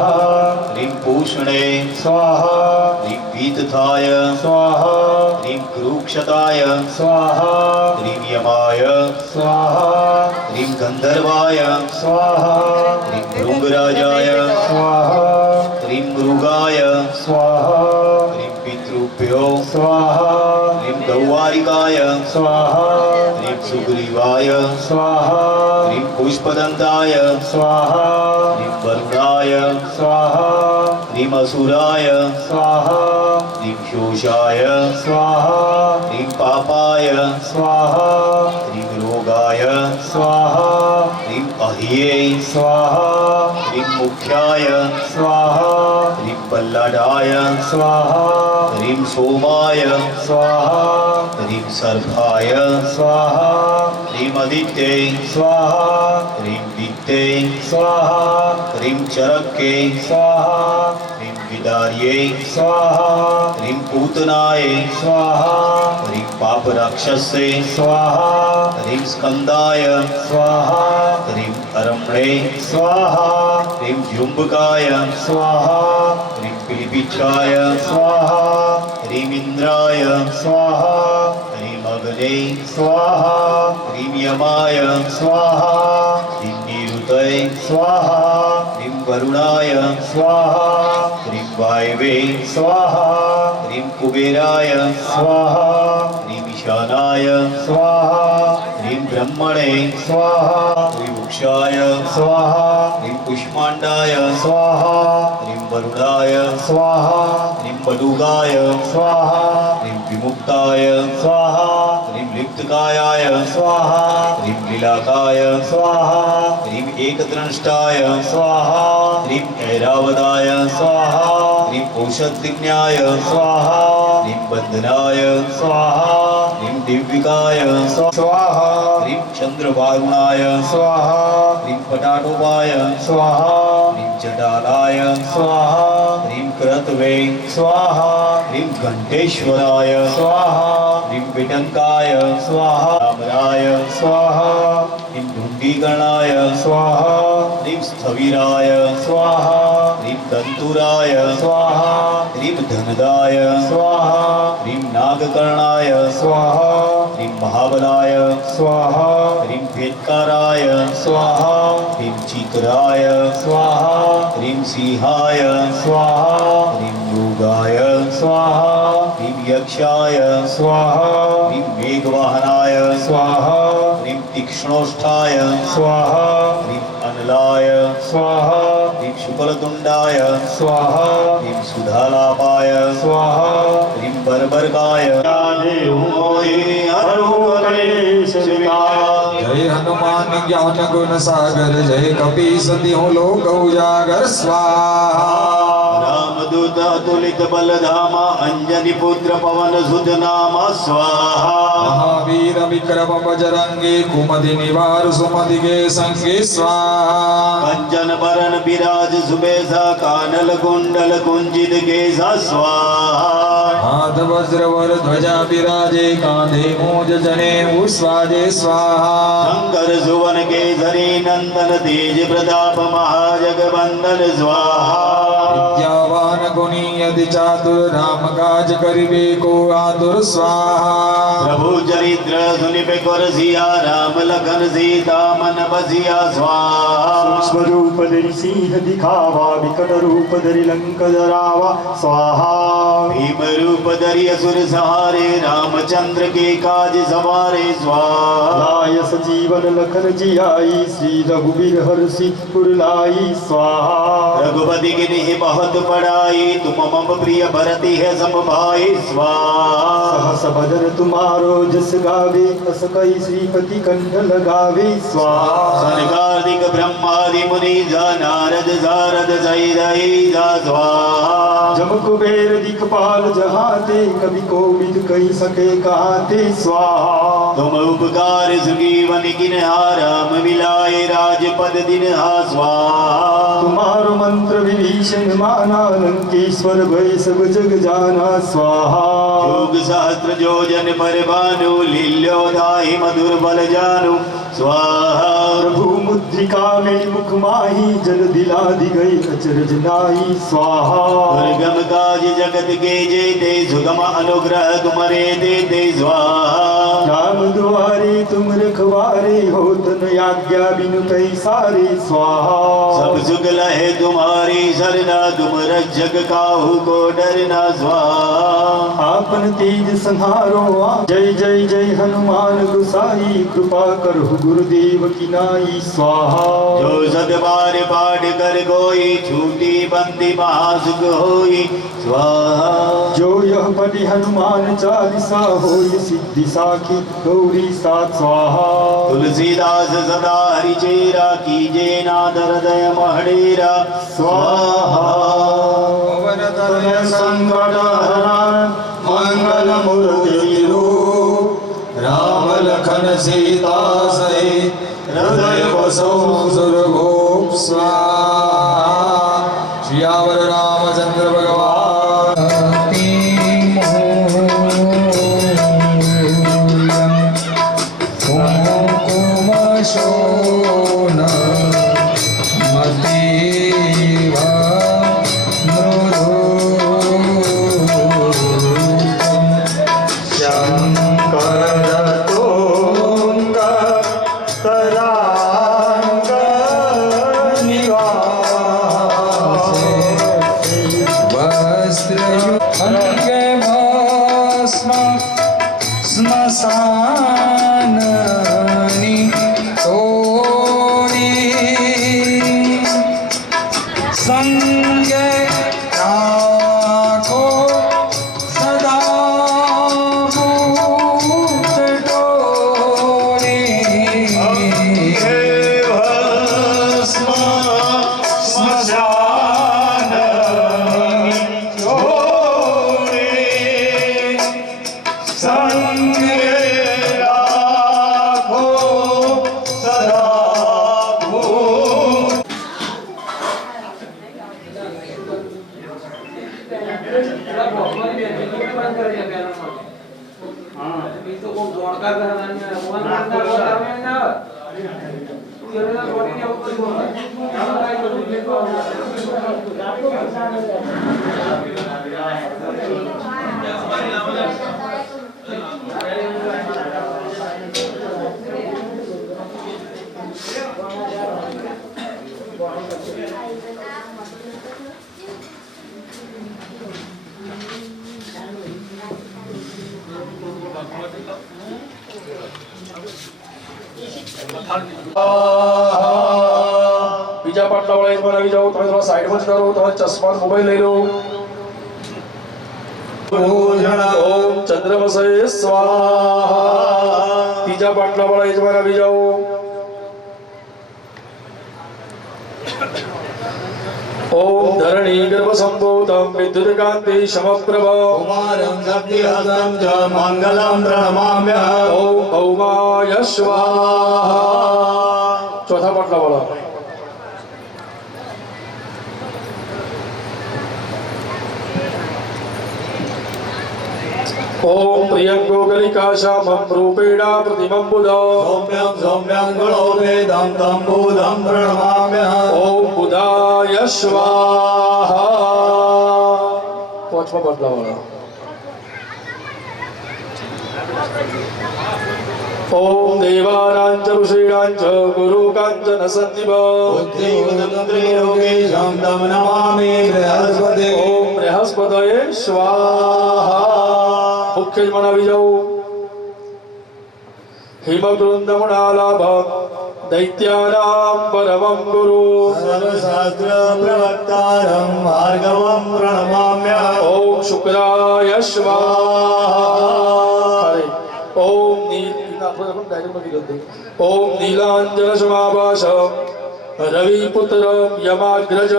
ह्रीं पूषणे स्वाहा ह्रीं पीतथाय स्वाहा ह्रीं कुरुक्षताय स्वाहा ह्रीं यमाय स्वाहा ह्रीं गन्धर्वाय स्वाहा ह्रीं भृङ्गराजाय स्वाहा ह्रीं मृगाय स्वाहा ह्रीं पितृभ्यो स्वाहा ह्रीं गौवारिकाय स्वाहा ह्रीं सुग्रीवाय स्वाहा ह्रीं पुष्पदन्ताय स्वाहा ह्रीं वरुणाय स्वाहा ह्रीं असुराय स्वाहा ह्रीं शोषाय स्वाहा ह्रीं पापाय स्वाहा ह्रीं रोगाय स्वाहा ह्रीं अह्ये स्वाहा ह्रीं मुख्याय स्वाहा ह्रीं पल्लाडाय स्वाहा ह्रीं सोमाय स्वाहा ह्रीं सर्पाय स्वाहा ह्रीं आदित्ये स्वाहा ह्रीं दीप्ते स्वाहा ह्रीं चरके स्वाहा ह्रीं विदार्ये स्वाहा ह्रीं पूतनाय स्वाहा ह्रीं पापराक्षसे स्वाहा ह्रीं स्कन्दाय स्वाहा ह्रीं अरम्णे स्वाहा ह्रीं जुम्बकाय स्वाहा ह्रीं पिलिपिच्छाय स्वाहा ह्रीं इन्द्राय स्वाहा ह्रीं अग्ने स्वाहा ह्रीं यमाय स्वाहा ह्रीं निरुतये स्वाहा ह्रीं वरुणाय स्वाहा ह्रीं वायवे स्वाहा ह्रीं कुबेराय स्वाहा ह्रीं ईशानाय स्वाहा ह्रीं ब्रह्मणे स्वाहा वृक्षाय स्वाहा ह्रीं कुष्माण्डाय स्वाहा ह्रीं वरुणाय स्वाहा ह्रीं बडुगाय स्वाहा ह्रीं विमुक्ताय स्वाहा ह्रीं लिप्तकायाय स्वाहा ह्रीं लीलाकाय स्वाहा ह्रीं एकदृष्टाय स्वाहा ह्रीं ऐरावताय स्वाहा ह्रीं औषधिन्याय स्वाहा ह्रीं बन्धनाय स्वाहा ह्रीं दिव्यकाय स्वाहा ह्रीं चन्द्रवारुणाय स्वाहा ह्रीं पटाटोपाय स्वाहा ह्रीं जटालाय स्वाहा ह्रीं क्रतवे स्वाहा ह्रीं घण्टेश्वराय स्वाहा ह्रीं विटङ्काय स्वाहा रामराय स्वाहा ह्रीं धुण्डीकर्णाय स्वाहा ह्रीं स्थविराय स्वाहा ह्रीं दन्तुराय स्वाहा ह्रीं धनदाय स्वाहा ह्रीं नागकर्णाय स्वाहा ह्रीं महाबलाय स्वाहा ह्रीं भेत्काराय स्वाहा ह्रीं चीतराय स्वाहा ह्रीं सिंहाय स्वाहा ह्रीं मृगाय स्वाहा ह्रीं यक्षाय स्वाहा ह्रीं मेघवाहनाय स्वाहा ह्रीं तीक्ष्णोष्ठाय स्वाहा ह्रीं अनलाय स्वाहा ह्रीं शुक्लतुण्डाय स्वाहा ह्रीं सुधालापाय स्वाहा ह्रीं बर्बरकाय जय हनुमान ज्ञान गुण सागर जय कपी सती लोक उजागर स्वाहा राम अवधूत अतुलित बलधामा अंजनी पुत्र पवन सुत नामा स्वाहा महावीर विक्रम बजरंगी कुमति निवार सुमति संगे स्वाहा कंचन बरन विराज सुबेसा कानल कुंडल कुंजित केसा स्वाहा हाथ वज्र वर ध्वजा विराजे कांधे मूज जने उस्वाजे स्वाहा शंकर सुवन केसरी नंदन तेज प्रताप महाजगवंदन स्वाहा विद्यावान गुणी यदि चातुर राम काज करिबे को आतुर स्वाहा प्रभु चरित्र सुनिबे कर सिया राम लखन सीता मन बसिया स्वाहा सूक्ष्म रूप धरि सिंह दिखावा विकट रूप धरि लंक जरावा स्वाहा भीम रूप धरि असुर सहारे रामचंद्र के काज सवारे स्वाहा लाय सजीवन लखन जियाई श्री रघुबीर हरषि पुरलाई स्वाहा रघुपति गिनहि बहुत पढ़ाई तुम मम प्रिय भरति है सब भाई स्वाहा सहस बदन तुम्हारो जस गावे अस कई श्रीपति कंठ लगावे स्वाहा सर्गाधिक ब्रह्मादि मुनि नारद सारद सहित स्वाहा जम कुबेर दिखपाल जहाते कवि कोविद कही सके कहाते स्वाहा तुम उपकार सुजीवन किन्हा राम मिलाए राजपद दिन्हा स्वाहा तुम्हारो मंत्र विभीषण माना लंकेश्वर भय सब जग जाना स्वाहा योग सहस्त्र योजन पर भानु लील्यो दाहि मधुर बल जानु स्वाहा प्रभु मुद्रिका में मुख माही जल दिला दी गई अचरज नाई स्वाहा दुर्गम काज जगत के जेते सुगम अनुग्रह तुम्हारे देते स्वाहा राम द्वारे तुम रखवारे हो तन आज्ञा बिनु कई सारे स्वाहा सब सुख लहे तुम्हारी शरणा तुम रक्षक काहू को डरना स्वाहा आपन तेज संहारो जय जय जय हनुमान गुसाई कृपा करहु गुरुदेव की नाई स्वाहा जो सतबार पाठ कर कोई छूटी बंदी महासुख होई स्वाहा जो यह पढ़ि हनुमान चालीसा हो सिद्धि साखी गौरी सात स्वाहा तुलसीदास सदा हरिचेरा कीजे नादर दय महडेरा स्वाहा पवन तनय संकट हरण मंगल मूर्ति राम लखन सीता सहित हृदय बसो सुरभूप स्वाहा श्रीयावर रामचंद्र भगवान कुमकुम शोण मतीवा शंकर तुंग करांग निवास अंगे भस्म स्मशाननि तोड़ी संगे राखो सदा भूत डोरी બીજા પાટલા વાળા એક વાર આવી જાઓ તમે થોડા સાઈડ માં જ કરો તમારા ચશ્મા મોબાઈલ લઈ લો ઓમ ચંદ્રમસે સ્વાહા ત્રીજા પાટલા વાળા એક વાર આવી જાઓ ओम धरणी गर्भ संभूतं विद्युत कांति समप्रभ कुमारं सत्यहस्तं च मङ्गलं प्रणमाम्यहम् ओम भौमाय स्वाहा चौथा पटला वाला ओम प्रियंगो गलिकाशामं रूपेणा प्रतिमं बुधा सौम्यं सौम्यं गुणोपेदं तं बुधं प्रणमाम्यहम् ओम बुधाय स्वाहा पांचवा पटला वाला ओम देवानांच ऋषीणांच गुरुकांचन सन्निभ बुद्धिवदन्त्रियोगेशं तं नमामि बृहस्पते ओम बृहस्पतये स्वाहा मुख्य मन આવી જાઓ हिमकृन्दमुणालाभ दैत्यानां परमं गुरु सर्वशास्त्रप्रवक्तारं भार्गवं प्रणमाम्यहम् ओम शुक्राय स्वाहा हरे ओम नीलांजन समाभाष रविपुत्र यमाग्रज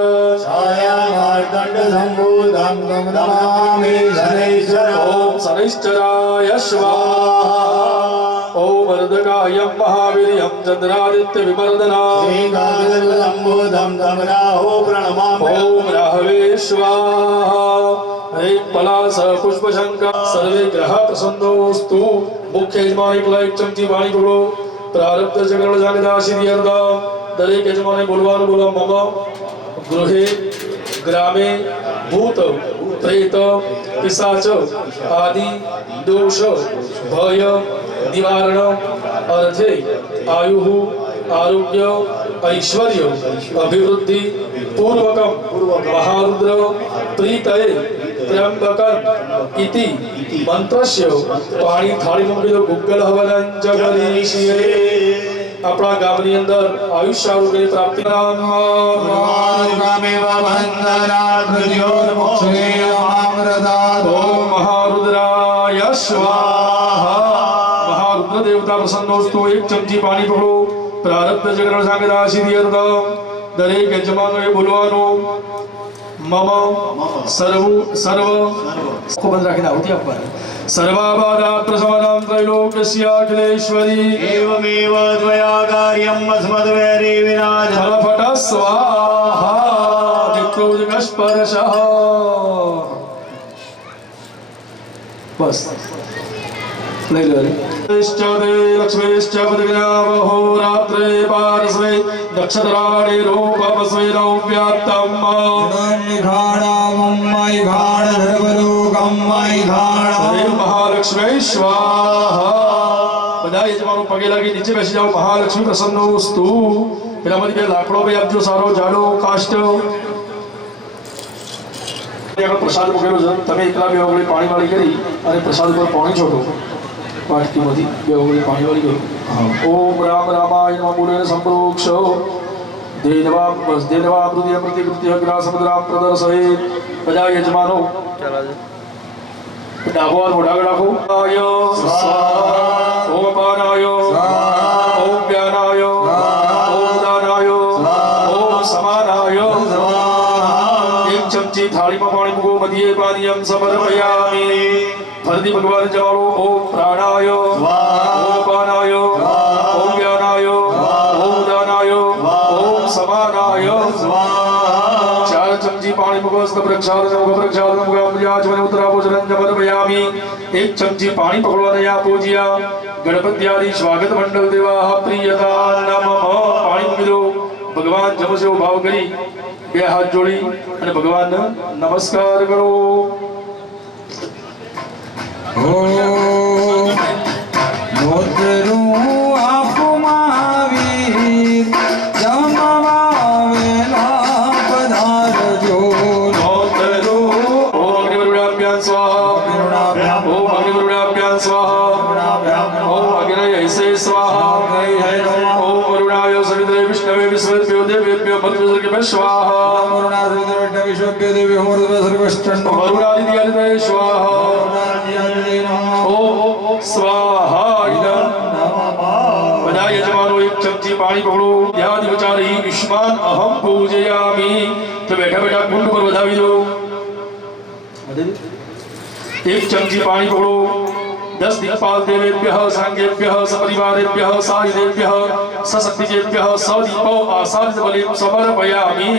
छायामार्तण्डसम्भूतं तं नमामि शनैश्वरम् ओम शनैश्चराय स्वाहा ओम वरदकायं महावीर्यं चन्द्रादित्य विमर्दना श्रीकाकुत्स्थसम्भूतं तं राहु प्रणमाम्यहम् ओम राहवे स्वाहा हरे पलास पुष्पशंकर सर्वे ग्रह प्रसन्नोस्तु मुख्य यजमानी પેલા એક ચમચી પાણી પકડો પ્રારબ્ધ જગણ જાગદાસી દિયર્દા દરેક યજમાને બોલવાનું બોલો મમ ગૃહે ગ્રામે ભૂત પ્રેત પિશાચ આદિ દોષ ભય નિવારણ અર્થે આયુઃ આરોગ્ય ऐश्वर्य अभिवृद्धि पूर्वकम महारुद्र प्रीतये त्र्यंबकं इति मंत्रस्य पाणी थाળી મૂકી દો ગુગ્ગલ હવનં જગદીશીએ આપણા ગામની અંદર આયુષ્ય આરોગ્યની પ્રાપ્તિ मामेव बन्धनात् मृत्योर्मोक्षेयमामृतात् ओम महारुद्राय स्वाहा महारुद्र देवता प्रसन्नोस्तु एक चमची पाણી પકડો प्रारब्ध जगरण सांगदासी दियर्द दरेक यजमानोએ બોલવાનું મમ સર્વ को बंद રાખીને આવતી આપવાની सर्वाबाधा प्रशमनं त्रैलोक्यस्य अखिलेश्वरी एवमेव द्वया कार्यम् अस्मद्वैरी विनाशः फलफट स्वाहा दिक्रोजकस्पर्शः बस ले लो लक्ष्मीश्च पदग्रामहो रात्रे पारस्वे नक्षत्राणि रूपमस्वे नव्यात्तम् श्री महालक्ष्मी स्वाहा બધા યજમાનો પગે લાગી નીચે બેસી જાઓ મહાલક્ષ્મી પ્રસન્નોસ્તુ પેલામાંથી બે લાકડો ભાઈ આપજો સારો જાડો કાષ્ટ આગળ પ્રસાદ મૂકેલો છે તમે એકલા બે ઓગળી પાણી વાળી કરી અને પ્રસાદ ઉપર પાણી છોડો વાટકીમાંથી બે ઓગળી પાણી વાળી કરો ઓમ રામ રામાય નમઃ બોલે સંપ્રોક્ષ દેવા પ્રતિ પ્રતિકૃત્ય ગ્રા સમુદ્રામ પ્રદર્શયે બધા યજમાનો ડાબો હાથ મોઢા આગળ રાખો આય સ્વાહા ઓમ અપાનાય સ્વાહા ઓમ વ્યાનાય સ્વાહા ઓમ દાનાય સ્વાહા ઓમ સમાનાય સ્વાહા એક ચમચી થાળીમાં પાણી મૂકો મધ્યે પાનીયમ સમર્પયામિ ફરીથી ભગવાન જવાળો ઓમ પ્રાણાય સ્વાહા ઓમ અપાનાય સ્વાહા ઓમ વ્યાનાય સ્વાહા ઓમ દાનાય સ્વાહા ઓમ સમાનાય સ્વાહા चार चमची पानी मुखस्त प्रक्षालन मुखाम्याचमन उत्तराभोजनं समर्पयामि एक चमची पानी पकड़वाने या पूजिया गणपति आदि स्वागत मंडल देवा प्रियता नमः पानी મૂકી દો ભગવાન જમસે ભાવ કરી બે હાથ જોડી અને ભગવાનને નમસ્કાર કરો स्वाहा वरुणादित्यादित्य स्वाहा ओम स्वाहा બધા યજમાનો એક ચમચી પાણી પકડો યાદ વિચારી युष्मान अहम पूजयामि। तो बैठा बैठा कुंड पर વધાવી દો। एक चमची पानी पकड़ो। 10 दिक्पाल देवेभ्यः सांगेभ्यः सपरिवारेभ्यः सायुधेभ्यः सशक्तिकेभ्यः सदीपो आसादित बलिं समर्पयामि।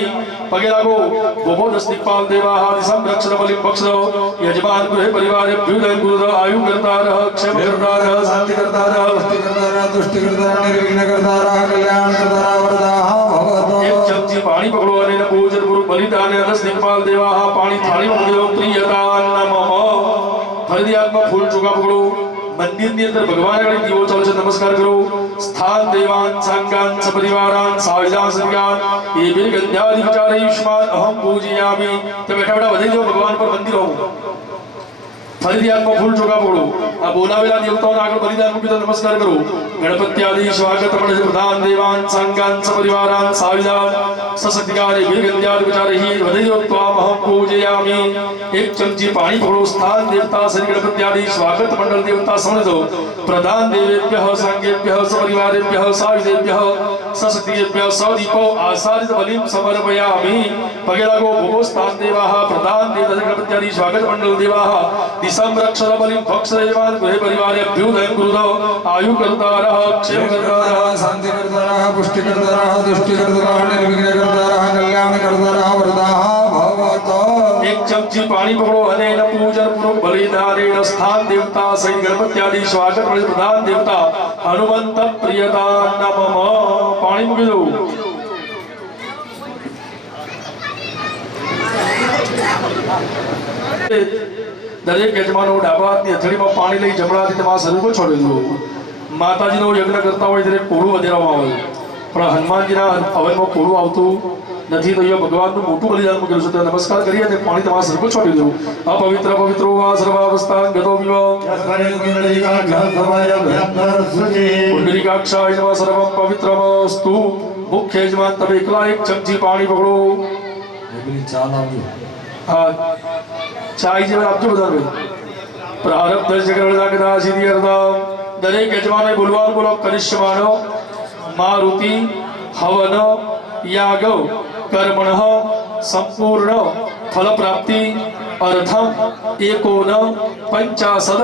पगे लागो। वो 10 दिक्पाल देवाः संरक्षण बलिं बक्षदो। यजमान गृहे परिवारेभ्यो दयगुरुद आयु कर्तारः क्षेम कर्तारः शांति कर्तारः पुष्टि कर्तारः तुष्टि कर्तारः निर्विघ्न कर्तारः कल्याण कर्तारः वरदाः भवतु। एक चमची पानी पकड़ो અને પૂજન પૂર્વક બલિદાન 10 દિક્પાલ દેવાः पानी थाळीમાં મૂકી प्रियतान नमः। ફરીથી હાથમાં ફૂલ ચોખા પકડો। મંદિરની અંદર ભગવાન આગળ દીવો ચાલુ છે, નમસ્કાર કરો। સ્થાન દેવાન સાંગાન સપરિવારાન સાવિદાન સત્યાન એ બિર ગંધાદિ વિચારે યુષ્માન અહમ પૂજયામિ। તો બેઠા બેઠા વધાઈ દો ભગવાન પર મંદિર હો। ફરીથી હાથમાં ફૂલ ચોખા પકડો। આ બોલાવેલા દેવતાઓના આગળ બલિદાન મૂકી દો, નમસ્કાર કરો। ગણપતિ આદિ સ્વાગત મંડળ પ્રધાન દેવાન સાંગાન સપરિવારાન સાવિદાન સશક્તિકારે બિર ગંધાદિ વિચારે ही વધાઈ દો ત્વામ અહમ પૂજયામિ। एक चमची पानी पकड़ो। स्थान देवता श्री गणपति आदि स्वागत मंडल देवता समझ दो। प्रधान देवेभ्यः सांगेभ्यः सपरिवारेभ्यः सायुधेभ्यः सशक्तिकेभ्यः सदीपो आसादित बलिं समर्पयामि। पगे लागो। भोगो स्थान देवाः प्रधान देवता श्री गणपति आदि स्वागत मंडल देवाः दिशं रक्षण बलिं भक्षदेवान् गृहे परिवारेभ्यो दयं कुरुतो आयु कर्तारः क्षेम कर्तारः शांति कर्तारः पुष्टि कर्तारः तुष्टि कर्तारः निर्विघ्न कर्तारः कल्याण कर्तारः वरदाः भवतु। एक चमची पानी पकड़ो। अनेन पूजन पूर्वक बलिदानेन स्थान देवता सहित गणपति आदि स्वागत मंडल प्रधान देवता हनुमंत प्रियतान नमः। पानी મૂકી દો। દરેક યજમાનો ડાબા હાથની હથેળીમાં પાણી લઈ જમણા હાથે તમારા શરીર પર છોડી દો। માતાજીનો યજ્ઞ કરતા હોય ત્યારે કોળું વધેરવામાં આવે, પણ હનુમાનજીના હવનમાં કોળું આવતું નથી, તો અહીંયા ભગવાનનું મોટું બલિદાન મૂકેલું છે। તો નમસ્કાર કરી અને પાણી તમારા શરીર પર છોડી દો। અપવિત્ર પવિત્રો વા સર્વાવસ્થાન ગતો વિવ પુંડરીકાક્ષાય નમઃ સર્વં પવિત્રમસ્તુ। મુખ્ય યજમાન તમે એકલા એક ચમચી પાણી પકડો। હા, ચાય જેવા આપજો બધાને। પ્રારબ્ધ જગરણા કદા સિદ્ધિ અર્થમ દરેક યજમાને બોલવાનું બોલો। કરિષ્યમાનો મારુતિ હવન યાગ કર્મણઃ સંપૂર્ણ ફલ પ્રાપ્તિ અર્થમ એકોન પંચાસદ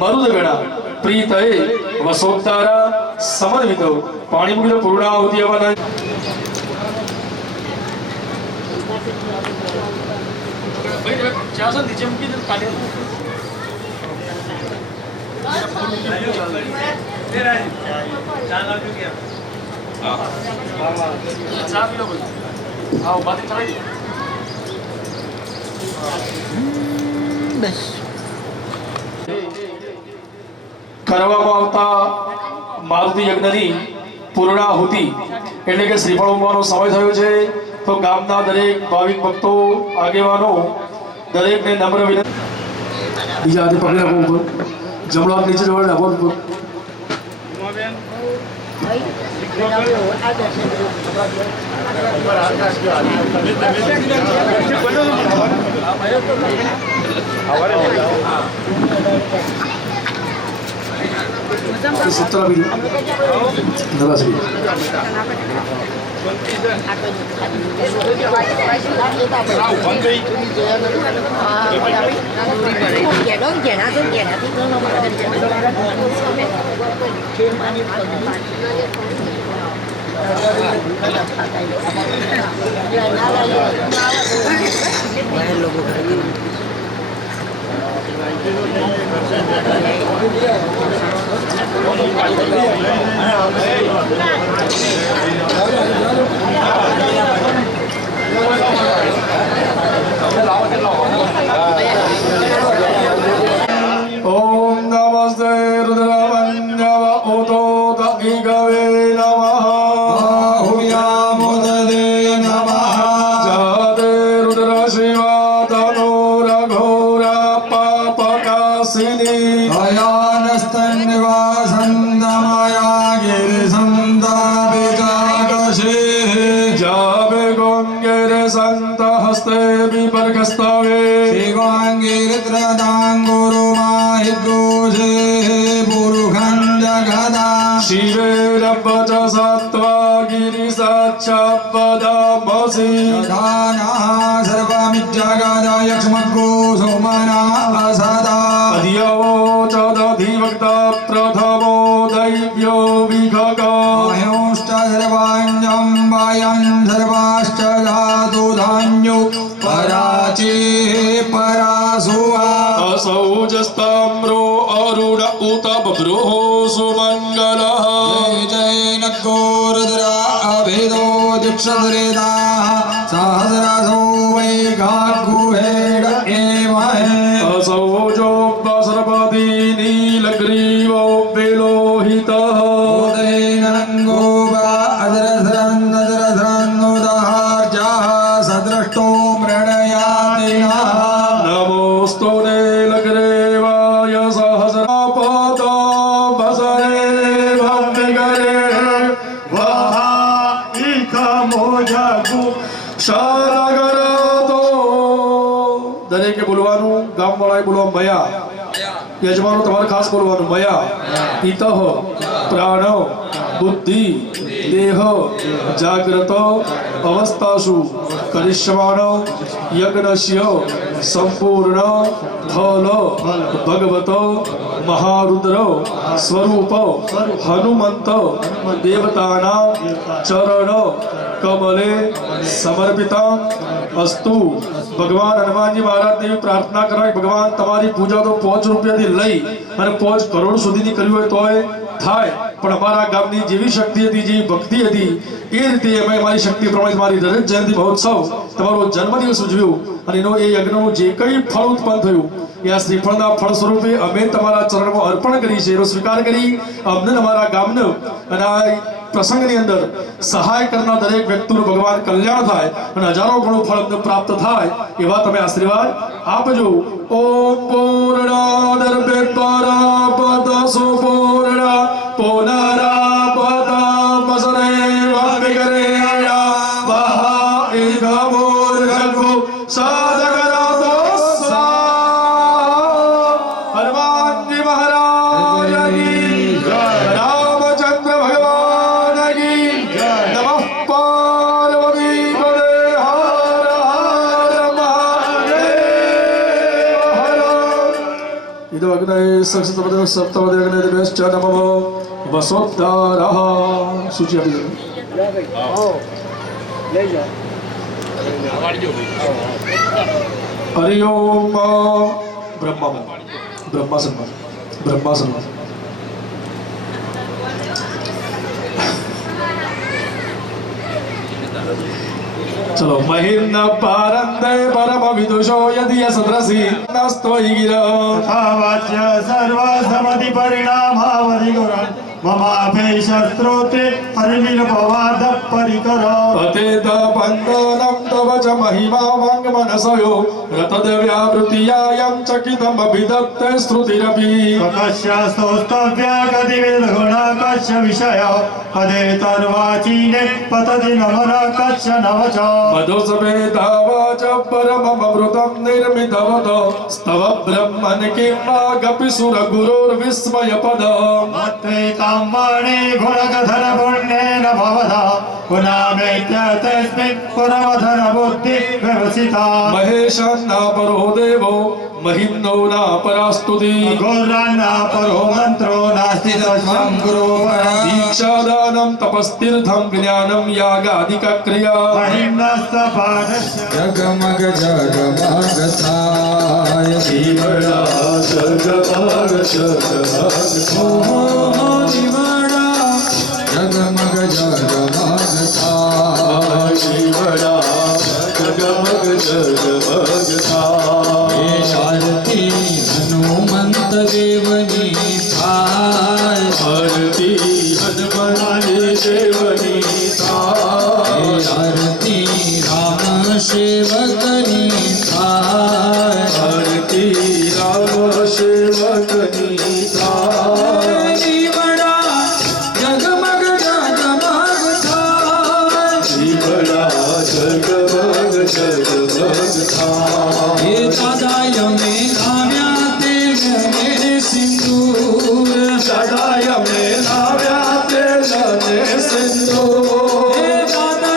મરુદગણા પ્રીતયે વસોદ્ધારા સમન્વિતો। પાણી મૂકી દો। પૂર્ણાહુતિ હવન નીચે મૂકી દો। કરવામાં આવતા મારુતિ યજ્ઞની પૂર્ણાહુતિ એટલે કે શ્રીફળ ઉમવાનો સમય થયો છે। તો ગામના દરેક ભાવિક ભક્તો આગેવાનો દરેકને નમ્ર વિનંતી। બીજા હાથે પકડી રાખો ઉપર, જમણો હાથ નીચે જોડે રાખો ઉપર। સત્તર બીજું નવાસી ओम नमस्ते रुद्रवन्यव उतो दगिगवे नमः बाहुयामुददे नमः जाते रुद्र शिवा तनो रघोरा पापकासिनी अयानस्तन्निवासन्दमया गिरिसन्दापिचाकशे जाबे गोंगेर संत हस्ते विपर्गस्तवे शिवाङ्गिरित्रदाङ्गुरुमाहिद्रोषे पुरुखं जगदा शिवे रब्बच सत्त्वा गिरिसा पदामसि प्रधानाः सर्वमित्यागादाय क्ष्मग्गो सोमानाः असादा अधिवोचदधिवक्ता प्रथमो दैव्यो विघका आयोश्च सर्वाण्यं वायं सर्वाश्च धातु धान्यो पराचेः परासुवा असौजस्ताम्रो अरुण उत बभ्रुः सुमङ्गलः जय जय नक्को रुद्रा अभेदो दीक्षद्रेदाः सहस्रसो वैघाकुहेड एवहे असौजोपसर्पति नीलग्रीवो विलोहितः उदयनङ्गो वा अजरधरन्नजरधरन्नुदाहार्जाः सदृष्टो मृणयातिनः नमोऽस्तु नीलग्रीवाय सहस्रपदो भसरे भव्यगरे શારગરતો દરેકે બોલવાનું ગામવાળાએ બોલવા મયા યજમાનો તમારે ખાસ બોલવાનું મયા પિતઃ પ્રાણ બુદ્ધિ દેહ જાગ્રત અવસ્થાસુ કરિષ્યમાણ યજ્ઞસ્ય સંપૂર્ણ ફલ ભગવત મહારુદ્ર સ્વરૂપ હનુમંત દેવતાના ચરણ કમલે સમર્પિતા અસ્તુ ભગવાન હનુમાનજી મહારાજને પ્રાર્થના કરાય ભગવાન તમારી પૂજા તો 5 રૂપિયાથી લઈ અને 5 કરોડ સુધીની કરી હોય તોય થાય પણ અમારા ગામની જેવી શક્તિ હતી જેવી ભક્તિ હતી એ રીતે અમે અમારી શક્તિ પ્રમાણે મારી રજત જયંતિ મહોત્સવ તમારો જન્મદિવસ ઉજવ્યો અને એનો એ યજ્ઞનું જે કંઈ ફળ ઉત્પન્ન થયું એ આ શ્રીફળના ફળ સ્વરૂપે અમે તમારા ચરણમાં અર્પણ કરી છે એનો સ્વીકાર કરી અમને અમારા ગામને અને આ પ્રસંગની અંદર સહાય કરનાર દરેક વ્યક્તિનું ભગવાન કલ્યાણ થાય અને હજારો ગણું ફળ અમને પ્રાપ્ત થાય એવા તમે આશીર્વાદ આપજો ઓમ પૂર્ણાદર્ભે પરાપદ સુપૂર્ણ પુનરાપદ મસરે વામિકરે વહા ઇગમૂર્ઘગુ સાધગરાતો હનુમાનજી મહારાજ કી જય રામચંદ્ર ભગવાન કી જય નમઃ પાર્વતી પદે હર હર મહાદેવ હર ઇદો અગ્નય સક્ષતપદે સપ્તપદે અગ્નય દેવશ્ચ નમઃ વસોદ્ધારઃ સૂચિ આપી દો હરિ ઓમ બ્રહ્માસન चलो महिम्न पारन्ते परम विदुषो यदि सद्रसि नस्तोहि गिरा वाच्य सर्वसमति परिणामावधि गुरन् ममाभे शस्त्रोत्रे हरिनिर्भवाद परिकर पतेत बन्धनं तव च महिमा वाङ्मनसयो रतद्व्यावृत्यायं चकितमभिदत्ते श्रुतिरपि कस्य स्तोस्तव्य गतिविदगुण कस्य विषय पदेतर्वाचीने पतति नमन कस्य नवच मधुसमेधावाच परममृतं निर्मितवत स्तव ब्रह्मन् किमागपि सुरगुरोर्विस्मयपदम् मत्वेताम्बाणे गुणकधर पुण्येन भवता पुनामेत्य तस्मिन् पुनमधर बुद्धि व्यवसिता महेशान्नापरो देवो महिम्नो नापरास्तुति घोरान्नापरो मन्त्रो नास्ति तस्मं गुरुवर दीक्षादानं तपस्तीर्थं ज्ञानं यागादिकक्रिया महिम्नस्तपादस्य जगमग जगमगताय जीवना जगमग जीवना जगमग जगमगताय जीवना जगमग हे आरती हनुमंत देवनी थाय आरती हनुमंत देवनी थाय हे आरती राम सेवकनी थाय आरती राम सेवकनी थाय जीवना जगमग जगमगताय जीवना जगमग थाय हे दादा यमे नाम्या तेलने सिंदूर सदाय में नाव्या तेलने सिंदूर हे दादा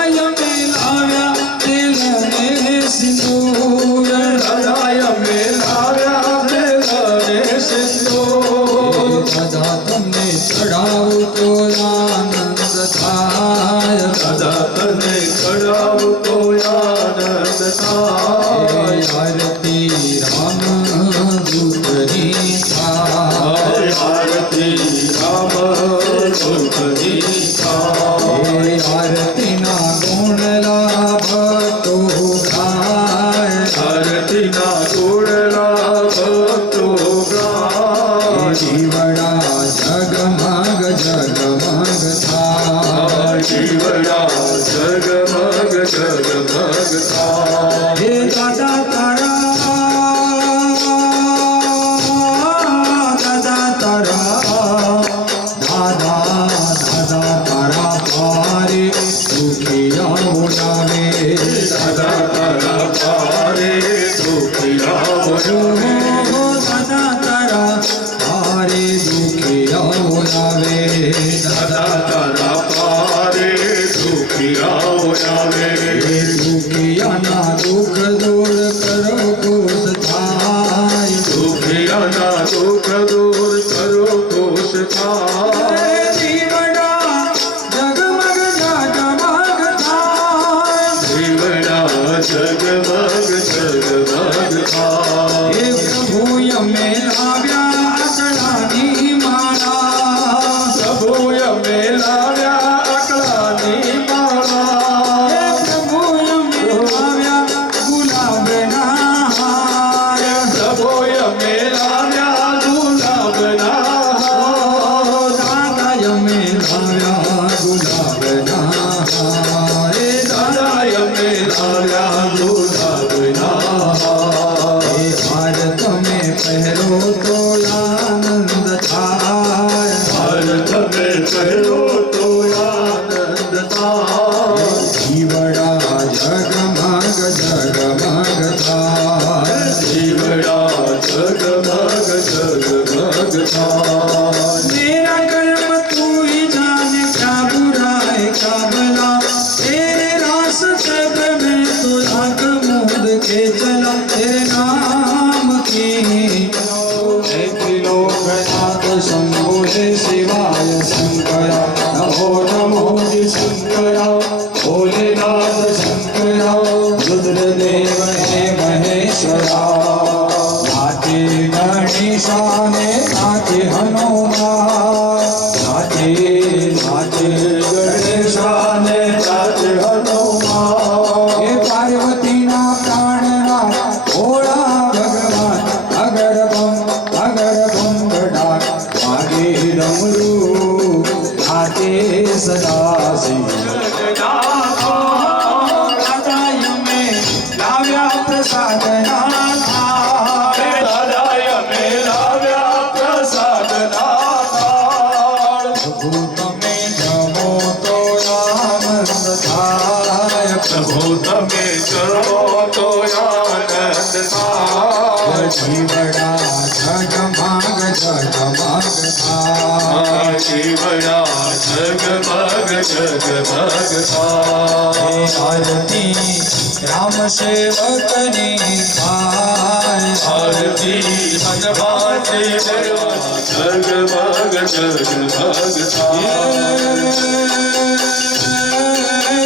કોઈ અમે લાવ્યા ગુલાબના દાદા અમે લાવ્યા ગુલાબના એ દાદા અમે લાવ્યા ગુલાબના એ હાર તમે પહેરો તો આનંદ થાય હાર તમે પહેરો તો આનંદ થાય જીવડા જગમગ જગમગ થાય જીવડા જગમગ જગમગ થાય मेरा कर्म तू ही जाने क्या बुराई क्या भला तेरे रास्ते पे मैं तो आग मूंद के चला तेरे नाम की लोकनाथ शंभो हे शिवाय शंकरा नमो नमो जी शंकरा भोलेनाथ शंकरा रुद्रदेव हे महेश्वरा नाचे गणेशाने नाचे हनुमान नाचे नाचे गणेशाने नाचे हनुमान हे पार्वतीना प्राणनाथ भोळा भगवान अगर बम गडात मागे डमरू नाचे सदा शिव दादा यमे लाव्या प्रसादना દાદા અમે લાવ્યા પ્રસાદના થાળ તમે જમો તો આનંદ થાય પ્રભુ તમે કરો તો આનંદ થાય જીવડા જગમગ જગમગ થાય જીવડા જગમગ જગમગ થાય આરતી રામ સેવકની થાય આરતી હનુમાનજી દેવા જગમગ જગમગ થાય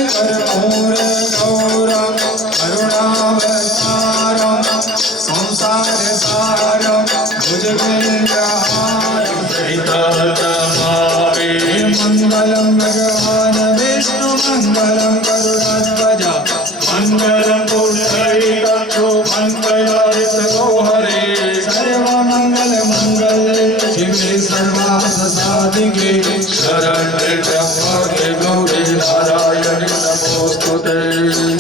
કર્પૂર ગૌરમ કરુણાવતારમ સંસાર સારમ ભુજગેન્દ્રહારમ મંગલમ ભગવાન વિષ્ણુ મંગલમ ગરુડધ્વજા મંગલમ પુંડરીકાક્ષો મંગલાયતનો હરે સર્વ મંગલ મંગલ શિવે સર્વાર્થ સાધિકે શરણ્ય ત્ર્યંબકે ગૌરી નારાયણી નમોસ્તુતે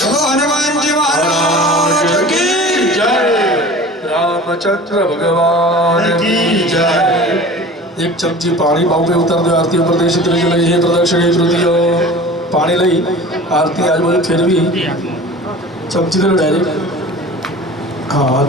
હનુમાનજી મહારાજ કી જય રામચંદ્ર ભગવાન કી જય એક ચમચી પાણી બાઉપે ઉતાર દો આરતી પ્રદેશિત લઈ હે પ્રદક્ષિણે તૃતીય પાણી લઈ આરતી આજુબાજુ ફેરવી ચમચી દો ડાયરેક્ટ હા